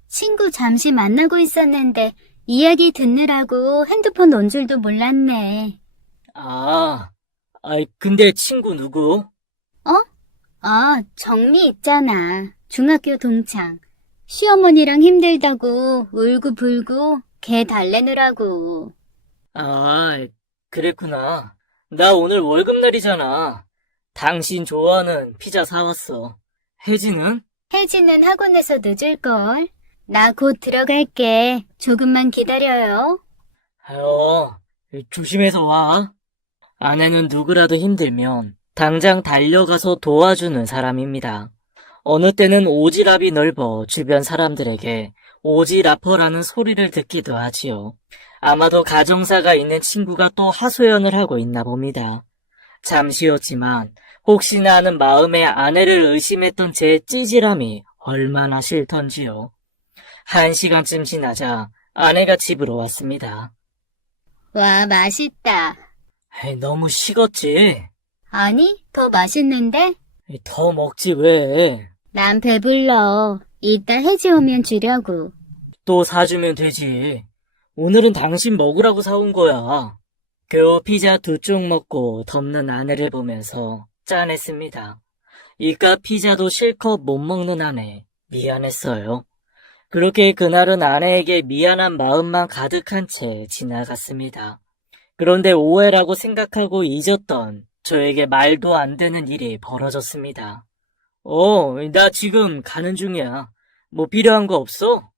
친구 잠시 만나고 있었는데 이야기 듣느라고 핸드폰 놓은 줄도 몰랐네. 근데 친구 누구? 정미 있잖아. 중학교 동창. 시어머니랑 힘들다고 울고불고 걔 달래느라고. 그랬구나. 나 오늘 월급날이잖아. 당신 좋아하는 피자 사왔어. 혜지는? 혜지는 학원에서 늦을걸. 나 곧 들어갈게. 조금만 기다려요. 조심해서 와. 아내는 누구라도 힘들면 당장 달려가서 도와주는 사람입니다. 어느 때는 오지랖이 넓어 주변 사람들에게 오지라퍼라는 소리를 듣기도 하지요. 아마도 가정사가 있는 친구가 또 하소연을 하고 있나 봅니다. 잠시였지만 혹시나 하는 마음에 아내를 의심했던 제 찌질함이 얼마나 싫던지요. 1시간쯤 지나자 아내가 집으로 왔습니다. 와, 맛있다. 에이, 너무 식었지? 아니, 더 맛있는데? 더 먹지 왜? 난 배불러. 이따 해지 오면 주려고. 또 사주면 되지. 오늘은 당신 먹으라고 사온 거야. 겨우 피자 2쪽 먹고 덮는 아내를 보면서 짠했습니다. 이깟 피자도 실컷 못 먹는 아내, 미안했어요. 그렇게 그날은 아내에게 미안한 마음만 가득한 채 지나갔습니다. 그런데 오해라고 생각하고 잊었던 저에게 말도 안 되는 일이 벌어졌습니다. 나 지금 가는 중이야. 뭐 필요한 거 없어?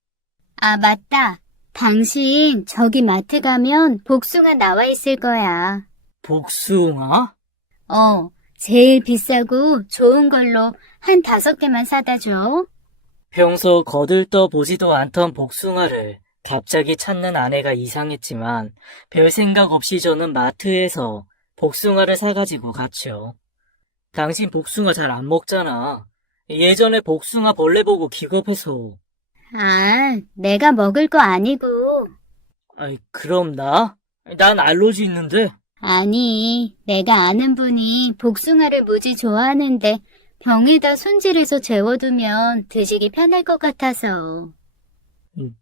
아, 맞다. 당신 저기 마트 가면 복숭아 나와 있을 거야. 복숭아? 제일 비싸고 좋은 걸로 한 5개만 사다 줘. 평소 거들떠 보지도 않던 복숭아를 갑자기 찾는 아내가 이상했지만 별 생각 없이 저는 마트에서 복숭아를 사가지고 갔죠. 당신 복숭아 잘 안 먹잖아. 예전에 복숭아 벌레 보고 기겁해서. 아, 내가 먹을 거 아니고. 아이, 그럼 나? 난 알러지 있는데. 아니, 내가 아는 분이 복숭아를 무지 좋아하는데 병에다 손질해서 재워두면 드시기 편할 것 같아서.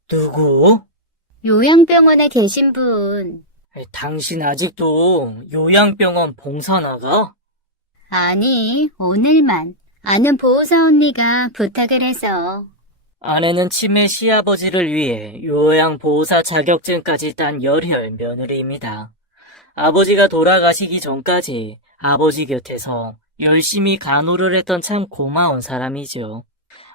누구? 요양병원에 계신 분. 당신 아직도 요양병원 봉사 나가? 아니, 오늘만. 아는 보호사 언니가 부탁을 해서. 아내는 치매 시아버지를 위해 요양보호사 자격증까지 딴 열혈 며느리입니다. 아버지가 돌아가시기 전까지 아버지 곁에서 열심히 간호를 했던 참 고마운 사람이죠.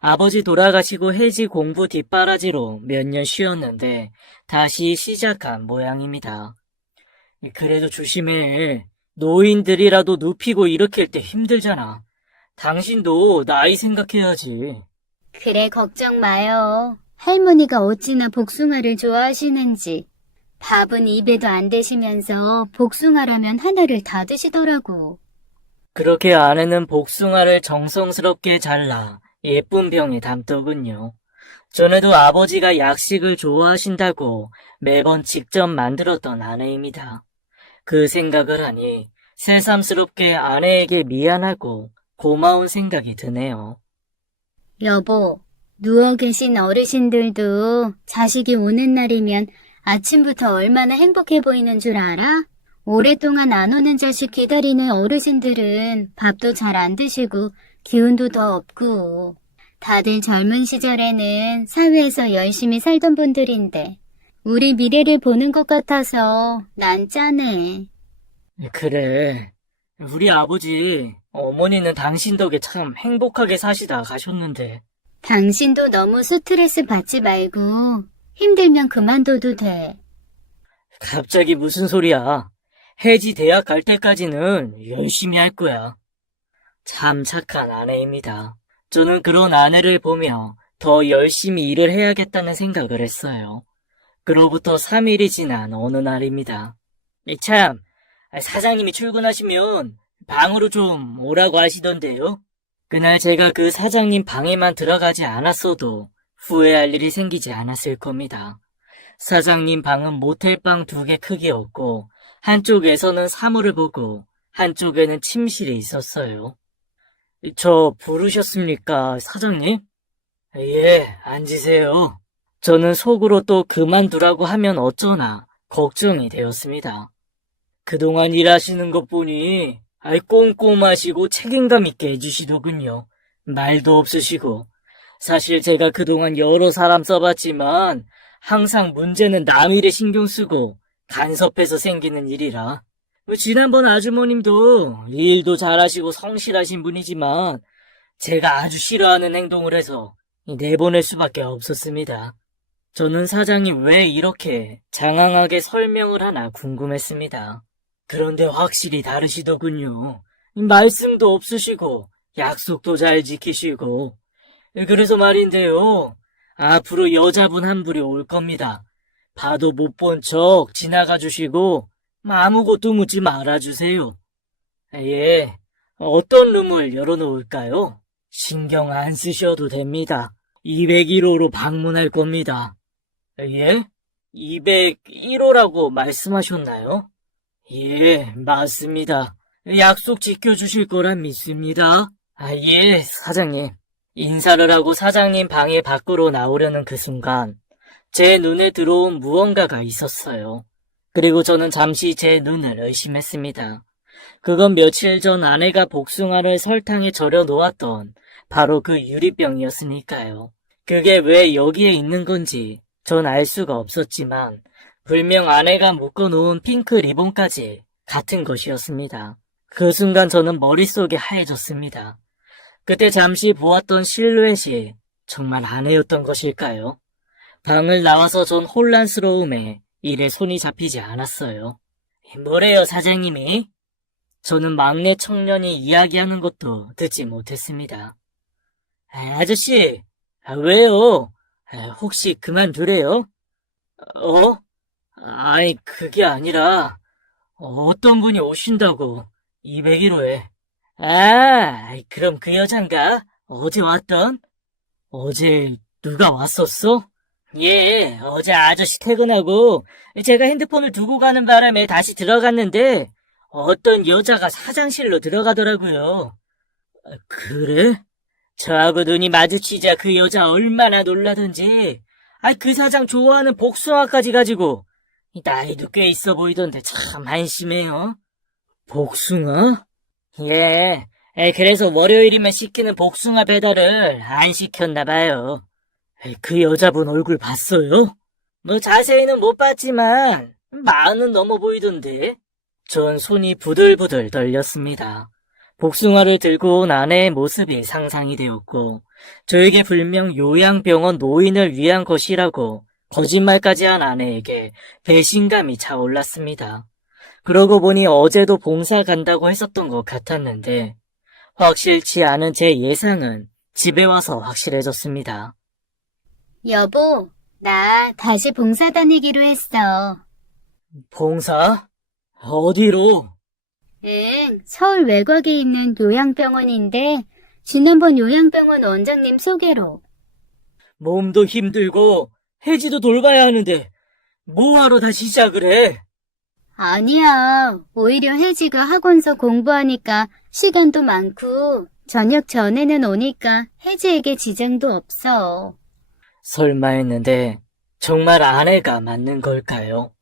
아버지 돌아가시고 해지 공부 뒷바라지로 몇 년 쉬었는데 다시 시작한 모양입니다. 그래도 조심해. 노인들이라도 눕히고 일으킬 때 힘들잖아. 당신도 나이 생각해야지. 그래, 걱정 마요. 할머니가 어찌나 복숭아를 좋아하시는지. 밥은 입에도 안 대시면서 복숭아라면 하나를 다 드시더라고. 그렇게 아내는 복숭아를 정성스럽게 잘라 예쁜 병에 담더군요. 전에도 아버지가 약식을 좋아하신다고 매번 직접 만들었던 아내입니다. 그 생각을 하니 새삼스럽게 아내에게 미안하고 고마운 생각이 드네요. 여보, 누워 계신 어르신들도 자식이 오는 날이면 아침부터 얼마나 행복해 보이는 줄 알아? 오랫동안 안 오는 자식 기다리는 어르신들은 밥도 잘 안 드시고 기운도 더 없고. 다들 젊은 시절에는 사회에서 열심히 살던 분들인데 우리 미래를 보는 것 같아서 난 짠해. 그래. 우리 아버지, 어머니는 당신 덕에 참 행복하게 사시다 가셨는데. 당신도 너무 스트레스 받지 말고 힘들면 그만둬도 돼. 갑자기 무슨 소리야. 해지 대학 갈 때까지는 열심히 할 거야. 참 착한 아내입니다. 저는 그런 아내를 보며 더 열심히 일을 해야겠다는 생각을 했어요. 그로부터 3일이 지난 어느 날입니다. 참, 사장님이 출근하시면 방으로 좀 오라고 하시던데요. 그날 제가 그 사장님 방에만 들어가지 않았어도 후회할 일이 생기지 않았을 겁니다. 사장님 방은 모텔방 2개 크기였고 한쪽에서는 사물을 보고 한쪽에는 침실이 있었어요. 저 부르셨습니까, 사장님? 예, 앉으세요. 저는 속으로 또 그만두라고 하면 어쩌나 걱정이 되었습니다. 그동안 일하시는 것 보니 꼼꼼하시고 책임감 있게 해주시더군요. 말도 없으시고. 사실 제가 그동안 여러 사람 써봤지만 항상 문제는 남 일에 신경 쓰고 간섭해서 생기는 일이라. 지난번 아주머님도 일도 잘하시고 성실하신 분이지만 제가 아주 싫어하는 행동을 해서 내보낼 수밖에 없었습니다. 저는 사장이 왜 이렇게 장황하게 설명을 하나 궁금했습니다. 그런데 확실히 다르시더군요. 말씀도 없으시고 약속도 잘 지키시고. 그래서 말인데요. 앞으로 여자분 한 분이 올 겁니다. 봐도 못 본 척 지나가 주시고 아무것도 묻지 말아주세요. 예, 어떤 룸을 열어놓을까요? 신경 안 쓰셔도 됩니다. 201호로 방문할 겁니다. 예? 201호라고 말씀하셨나요? 예, 맞습니다. 약속 지켜주실 거란 믿습니다. 예, 사장님. 인사를 하고 사장님 방에 밖으로 나오려는 그 순간, 제 눈에 들어온 무언가가 있었어요. 그리고 저는 잠시 제 눈을 의심했습니다. 그건 며칠 전 아내가 복숭아를 설탕에 절여 놓았던 바로 그 유리병이었으니까요. 그게 왜 여기에 있는 건지 전 알 수가 없었지만 분명 아내가 묶어놓은 핑크 리본까지 같은 것이었습니다. 그 순간 저는 머릿속이 하얘졌습니다. 그때 잠시 보았던 실루엣이 정말 아내였던 것일까요? 방을 나와서 전 혼란스러움에 일에 손이 잡히지 않았어요. 뭐래요, 사장님이? 저는 막내 청년이 이야기하는 것도 듣지 못했습니다. 아저씨, 왜요? 혹시 그만두래요? 어? 아니, 그게 아니라, 어떤 분이 오신다고, 201호에. 그럼 그 여잔가? 어제 왔던? 어제 누가 왔었어? 예, 어제 아저씨 퇴근하고 제가 핸드폰을 두고 가는 바람에 다시 들어갔는데 어떤 여자가 사장실로 들어가더라고요. 그래? 저하고 눈이 마주치자 그 여자 얼마나 놀라던지. 그 사장 좋아하는 복숭아까지 가지고 나이도 꽤 있어 보이던데 참 한심해요. 복숭아? 예, 그래서 월요일이면 시키는 복숭아 배달을 안 시켰나 봐요. 그 여자분 얼굴 봤어요? 뭐 자세히는 못 봤지만 마흔은 넘어 보이던데. 전 손이 부들부들 떨렸습니다. 복숭아를 들고 온 아내의 모습이 상상이 되었고 저에게 분명 요양병원 노인을 위한 것이라고 거짓말까지 한 아내에게 배신감이 차올랐습니다. 그러고 보니 어제도 봉사 간다고 했었던 것 같았는데 확실치 않은 제 예상은 집에 와서 확실해졌습니다. 여보, 나 다시 봉사 다니기로 했어. 봉사? 어디로? 응, 서울 외곽에 있는 요양병원인데 지난번 요양병원 원장님 소개로. 몸도 힘들고 혜지도 돌봐야 하는데 뭐하러 다시 시작을 해? 아니야, 오히려 혜지가 학원서 공부하니까 시간도 많고 저녁 전에는 오니까 혜지에게 지장도 없어. 설마 했는데 정말 아내가 맞는 걸까요?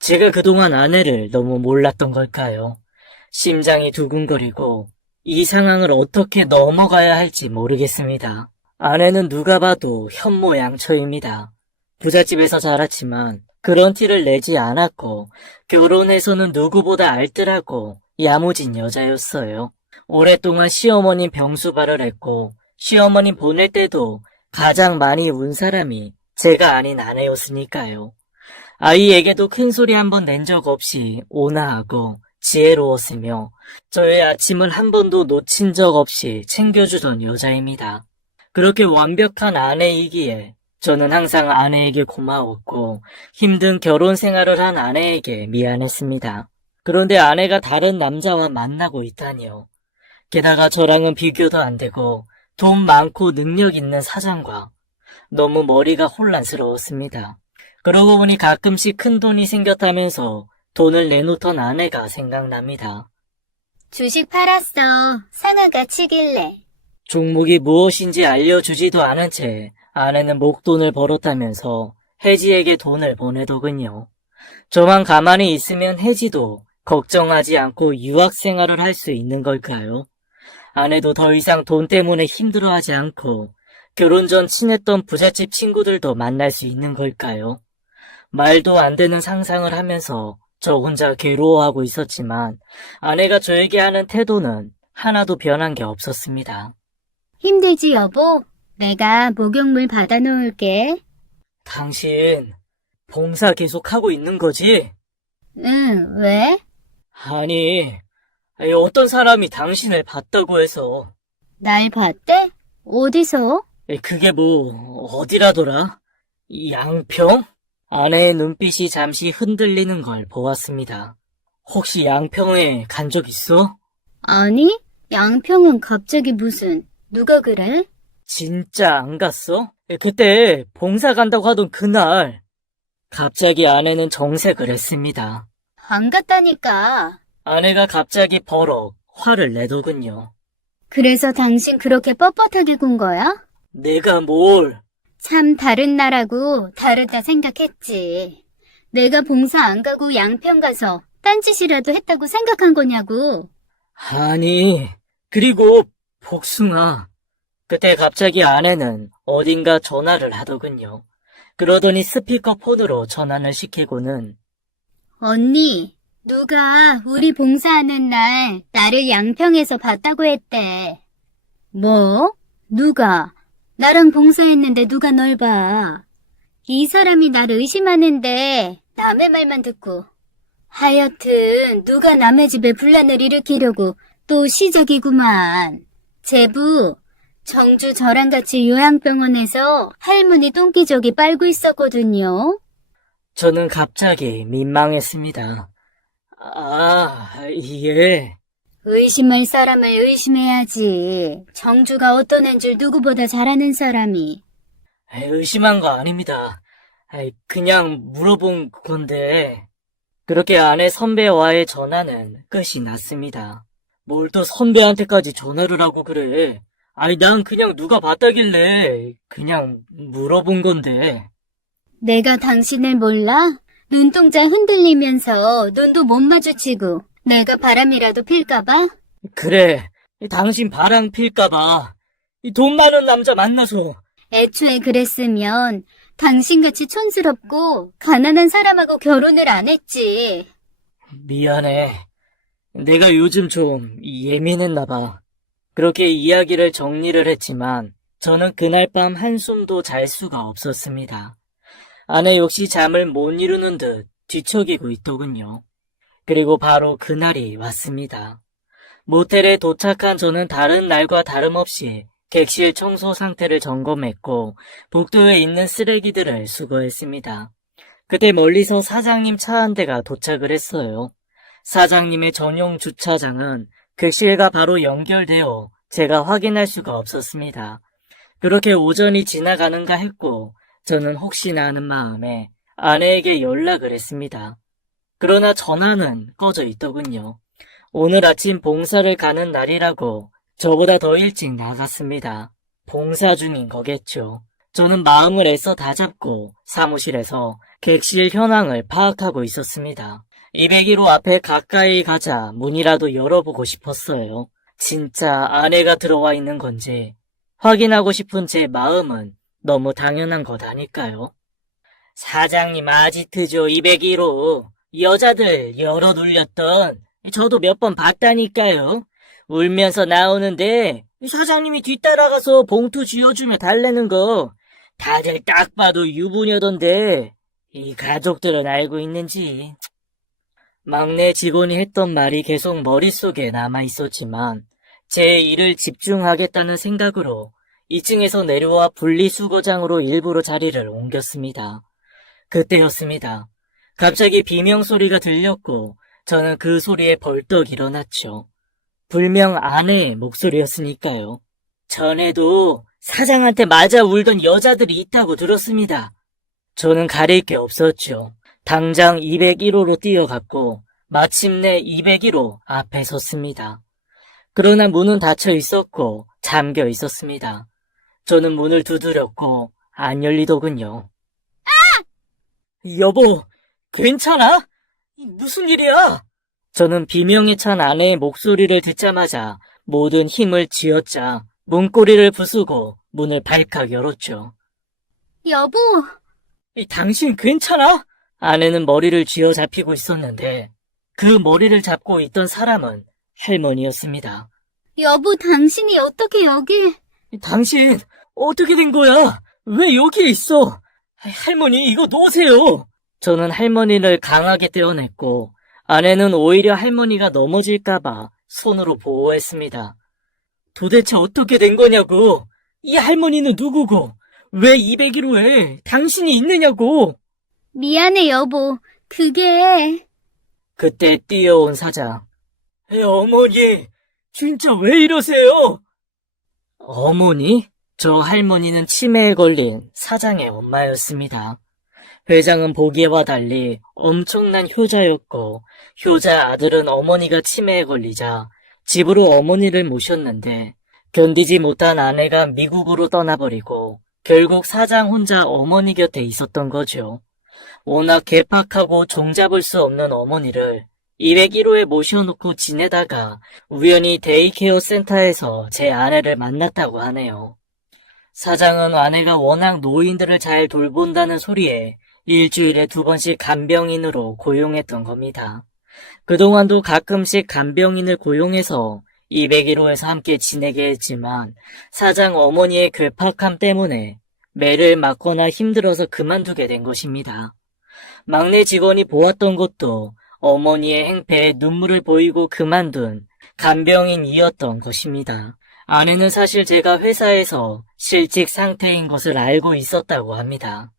제가 그동안 아내를 너무 몰랐던 걸까요? 심장이 두근거리고 이 상황을 어떻게 넘어가야 할지 모르겠습니다. 아내는 누가 봐도 현모양처입니다. 부잣집에서 자랐지만 그런 티를 내지 않았고 결혼해서는 누구보다 알뜰하고 야무진 여자였어요. 오랫동안 시어머님 병수발을 했고 시어머님 보낼 때도 가장 많이 운 사람이 제가 아닌 아내였으니까요. 아이에게도 큰소리 한 번 낸 적 없이 온화하고 지혜로웠으며 저의 아침을 한 번도 놓친 적 없이 챙겨주던 여자입니다. 그렇게 완벽한 아내이기에 저는 항상 아내에게 고마웠고 힘든 결혼 생활을 한 아내에게 미안했습니다. 그런데 아내가 다른 남자와 만나고 있다니요. 게다가 저랑은 비교도 안 되고 돈 많고 능력 있는 사장과 너무 머리가 혼란스러웠습니다. 그러고 보니 가끔씩 큰 돈이 생겼다면서 돈을 내놓던 아내가 생각납니다. 주식 팔았어. 상하가 치길래. 종목이 무엇인지 알려주지도 않은 채 아내는 목돈을 벌었다면서 혜지에게 돈을 보내더군요. 저만 가만히 있으면 혜지도 걱정하지 않고 유학 생활을 할 수 있는 걸까요? 아내도 더 이상 돈 때문에 힘들어하지 않고 결혼 전 친했던 부잣집 친구들도 만날 수 있는 걸까요? 말도 안 되는 상상을 하면서 저 혼자 괴로워하고 있었지만 아내가 저에게 하는 태도는 하나도 변한 게 없었습니다. 힘들지, 여보? 내가 목욕물 받아놓을게. 당신 봉사 계속하고 있는 거지? 응, 왜? 아니, 어떤 사람이 당신을 봤다고 해서. 날 봤대? 어디서? 그게 뭐 어디라더라? 양평? 아내의 눈빛이 잠시 흔들리는 걸 보았습니다. 혹시 양평에 간 적 있어? 아니, 양평은 갑자기 무슨, 누가 그래? 진짜 안 갔어? 그때 봉사 간다고 하던 그날. 갑자기 아내는 정색을 했습니다. 안 갔다니까. 아내가 갑자기 버럭 화를 내더군요. 그래서 당신 그렇게 뻣뻣하게 군 거야? 내가 뭘? 참 다른 나라고 다르다 생각했지. 내가 봉사 안 가고 양평 가서 딴짓이라도 했다고 생각한 거냐고. 아니, 그리고 복숭아. 그때 갑자기 아내는 어딘가 전화를 하더군요. 그러더니 스피커폰으로 전환을 시키고는 언니, 누가 우리 봉사하는 날 나를 양평에서 봤다고 했대. 뭐? 누가? 나랑 봉사했는데 누가 널 봐? 이 사람이 나를 의심하는데 남의 말만 듣고. 하여튼 누가 남의 집에 분란을 일으키려고 또 시작이구만. 제부, 정주 저랑 같이 요양병원에서 할머니 똥기저귀 빨고 있었거든요. 저는 갑자기 민망했습니다. 아, 예. 의심할 사람을 의심해야지. 정주가 어떤 애인 줄 누구보다 잘 아는 사람이. 의심한 거 아닙니다. 그냥 물어본 건데. 그렇게 아내 선배와의 전화는 끝이 났습니다. 뭘 또 선배한테까지 전화를 하고 그래. 난 그냥 누가 봤다길래 그냥 물어본 건데. 내가 당신을 몰라? 눈동자 흔들리면서 눈도 못 마주치고 내가 바람이라도 필까봐? 그래, 당신 바람 필까봐. 돈 많은 남자 만나서. 애초에 그랬으면 당신같이 촌스럽고 가난한 사람하고 결혼을 안 했지. 미안해. 내가 요즘 좀 예민했나 봐. 그렇게 이야기를 정리를 했지만 저는 그날 밤 한숨도 잘 수가 없었습니다. 아내 역시 잠을 못 이루는 듯 뒤척이고 있더군요. 그리고 바로 그날이 왔습니다. 모텔에 도착한 저는 다른 날과 다름없이 객실 청소 상태를 점검했고 복도에 있는 쓰레기들을 수거했습니다. 그때 멀리서 사장님 차 한 대가 도착을 했어요. 사장님의 전용 주차장은 객실과 바로 연결되어 제가 확인할 수가 없었습니다. 그렇게 오전이 지나가는가 했고 저는 혹시나 하는 마음에 아내에게 연락을 했습니다. 그러나 전화는 꺼져 있더군요. 오늘 아침 봉사를 가는 날이라고 저보다 더 일찍 나갔습니다. 봉사 중인 거겠죠. 저는 마음을 애써 다잡고 사무실에서 객실 현황을 파악하고 있었습니다. 201호 앞에 가까이 가자 문이라도 열어보고 싶었어요. 진짜 아내가 들어와 있는 건지 확인하고 싶은 제 마음은 너무 당연한 것 아닐까요? 사장님 아지트죠, 201호. 여자들 열어 눌렸던 저도 몇 번 봤다니까요. 울면서 나오는데 사장님이 뒤따라가서 봉투 쥐어주며 달래는 거 다들 딱 봐도 유부녀던데 이 가족들은 알고 있는지. 막내 직원이 했던 말이 계속 머릿속에 남아있었지만 제 일을 집중하겠다는 생각으로 2층에서 내려와 분리수거장으로 일부러 자리를 옮겼습니다. 그때였습니다. 갑자기 비명소리가 들렸고 저는 그 소리에 벌떡 일어났죠. 불명 아내의 목소리였으니까요. 전에도 사장한테 맞아 울던 여자들이 있다고 들었습니다. 저는 가릴 게 없었죠. 당장 201호로 뛰어갔고 마침내 201호 앞에 섰습니다. 그러나 문은 닫혀 있었고 잠겨 있었습니다. 저는 문을 두드렸고 안 열리더군요. 여보, 괜찮아? 무슨 일이야? 저는 비명에 찬 아내의 목소리를 듣자마자 모든 힘을 쥐어짜 문고리를 부수고 문을 발칵 열었죠. 여보, 당신 괜찮아? 아내는 머리를 쥐어잡히고 있었는데 그 머리를 잡고 있던 사람은 할머니였습니다. 여보, 당신이 어떻게 여기... 당신 어떻게 된 거야? 왜 여기에 있어? 할머니 이거 놓으세요. 저는 할머니를 강하게 떼어냈고 아내는 오히려 할머니가 넘어질까봐 손으로 보호했습니다. 도대체 어떻게 된 거냐고. 이 할머니는 누구고 왜 201호에 당신이 있느냐고. 미안해, 여보. 그게... 그때 뛰어온 사장. 어머니 진짜 왜 이러세요? 어머니? 저 할머니는 치매에 걸린 사장의 엄마였습니다. 회장은 보기와 달리 엄청난 효자였고, 효자 아들은 어머니가 치매에 걸리자 집으로 어머니를 모셨는데, 견디지 못한 아내가 미국으로 떠나버리고, 결국 사장 혼자 어머니 곁에 있었던 거죠. 워낙 괴팍하고 종잡을 수 없는 어머니를 201호에 모셔놓고 지내다가 우연히 데이케어 센터에서 제 아내를 만났다고 하네요. 사장은 아내가 워낙 노인들을 잘 돌본다는 소리에 일주일에 2번씩 간병인으로 고용했던 겁니다. 그동안도 가끔씩 간병인을 고용해서 201호에서 함께 지내게 했지만 사장 어머니의 괴팍함 때문에 매를 맞거나 힘들어서 그만두게 된 것입니다. 막내 직원이 보았던 것도 어머니의 행패에 눈물을 보이고 그만둔 간병인이었던 것입니다. 아내는 사실 제가 회사에서 실직 상태인 것을 알고 있었다고 합니다.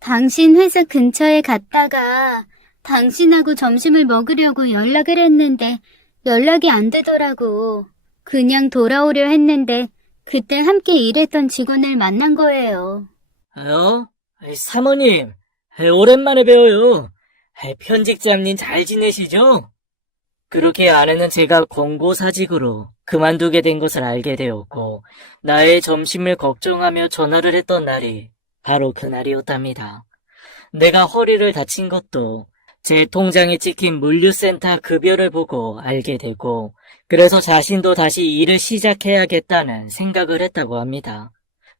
당신 회사 근처에 갔다가 당신하고 점심을 먹으려고 연락을 했는데 연락이 안 되더라고. 그냥 돌아오려 했는데 그때 함께 일했던 직원을 만난 거예요. 사모님, 오랜만에 뵈어요. 편집장님 잘 지내시죠? 그렇게 아내는 제가 권고사직으로 그만두게 된 것을 알게 되었고, 나의 점심을 걱정하며 전화를 했던 날이 바로 그날이었답니다. 내가 허리를 다친 것도 제 통장에 찍힌 물류센터 급여를 보고 알게 되고, 그래서 자신도 다시 일을 시작해야겠다는 생각을 했다고 합니다.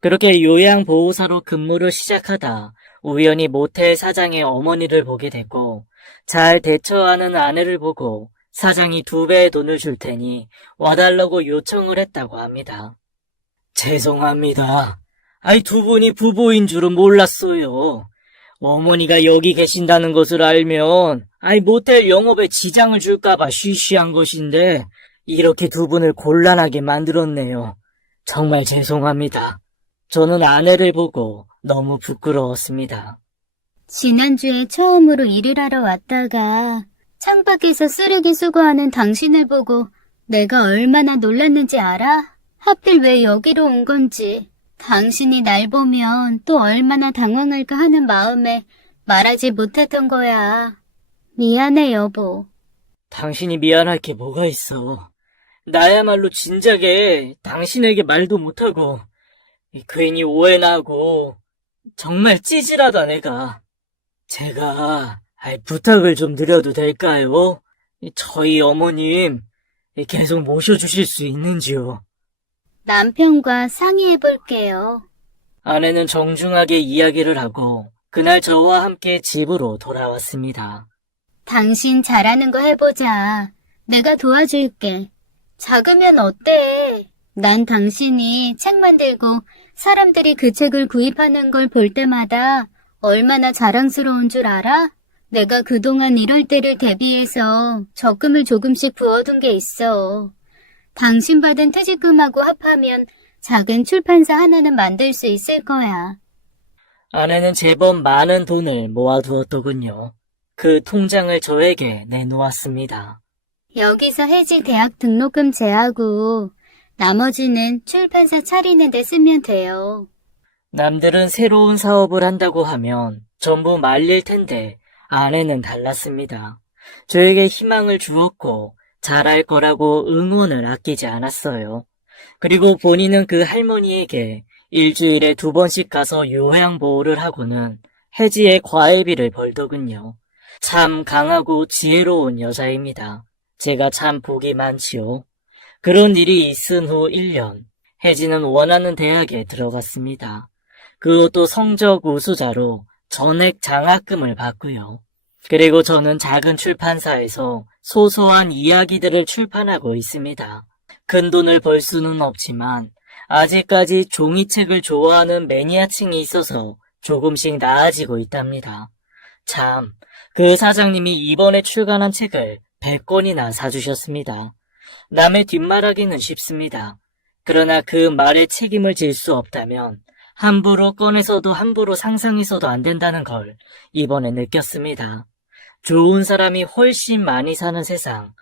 그렇게 요양보호사로 근무를 시작하다 우연히 모텔 사장의 어머니를 보게 됐고, 잘 대처하는 아내를 보고 사장이 2배의 돈을 줄 테니 와달라고 요청을 했다고 합니다. 죄송합니다. 2분이 부부인 줄은 몰랐어요. 어머니가 여기 계신다는 것을 알면 모텔 영업에 지장을 줄까봐 쉬쉬한 것인데 이렇게 2분을 곤란하게 만들었네요. 정말 죄송합니다. 저는 아내를 보고 너무 부끄러웠습니다. 지난주에 처음으로 일을 하러 왔다가 창밖에서 쓰레기 수거하는 당신을 보고 내가 얼마나 놀랐는지 알아? 하필 왜 여기로 온 건지. 당신이 날 보면 또 얼마나 당황할까 하는 마음에 말하지 못했던 거야. 미안해, 여보. 당신이 미안할 게 뭐가 있어. 나야말로 진작에 당신에게 말도 못하고 괜히 오해나 하고 정말 찌질하다 내가. 제가 부탁을 좀 드려도 될까요? 저희 어머님 계속 모셔주실 수 있는지요? 남편과 상의해볼게요. 아내는 정중하게 이야기를 하고 그날 저와 함께 집으로 돌아왔습니다. 당신 잘하는 거 해보자. 내가 도와줄게. 작으면 어때? 난 당신이 책 만들고 사람들이 그 책을 구입하는 걸 볼 때마다 얼마나 자랑스러운 줄 알아? 내가 그동안 이럴 때를 대비해서 적금을 조금씩 부어둔 게 있어. 당신 받은 퇴직금하고 합하면 작은 출판사 하나는 만들 수 있을 거야. 아내는 제법 많은 돈을 모아두었더군요. 그 통장을 저에게 내놓았습니다. 여기서 해직 대학 등록금 제하고 나머지는 출판사 차리는 데 쓰면 돼요. 남들은 새로운 사업을 한다고 하면 전부 말릴 텐데 아내는 달랐습니다. 저에게 희망을 주었고 잘할 거라고 응원을 아끼지 않았어요. 그리고 본인은 그 할머니에게 일주일에 2번씩 가서 요양보호를 하고는 해지의 과외비를 벌더군요. 참 강하고 지혜로운 여자입니다. 제가 참 복이 많지요. 그런 일이 있은 후 1년, 혜지는 원하는 대학에 들어갔습니다. 그것도 성적 우수자로 전액 장학금을 받고요. 그리고 저는 작은 출판사에서 소소한 이야기들을 출판하고 있습니다. 큰 돈을 벌 수는 없지만 아직까지 종이책을 좋아하는 매니아층이 있어서 조금씩 나아지고 있답니다. 참, 그 사장님이 이번에 출간한 책을 100권이나 사주셨습니다. 남의 뒷말하기는 쉽습니다. 그러나 그 말에 책임을 질 수 없다면 함부로 꺼내서도 함부로 상상해서도 안 된다는 걸 이번에 느꼈습니다. 좋은 사람이 훨씬 많이 사는 세상,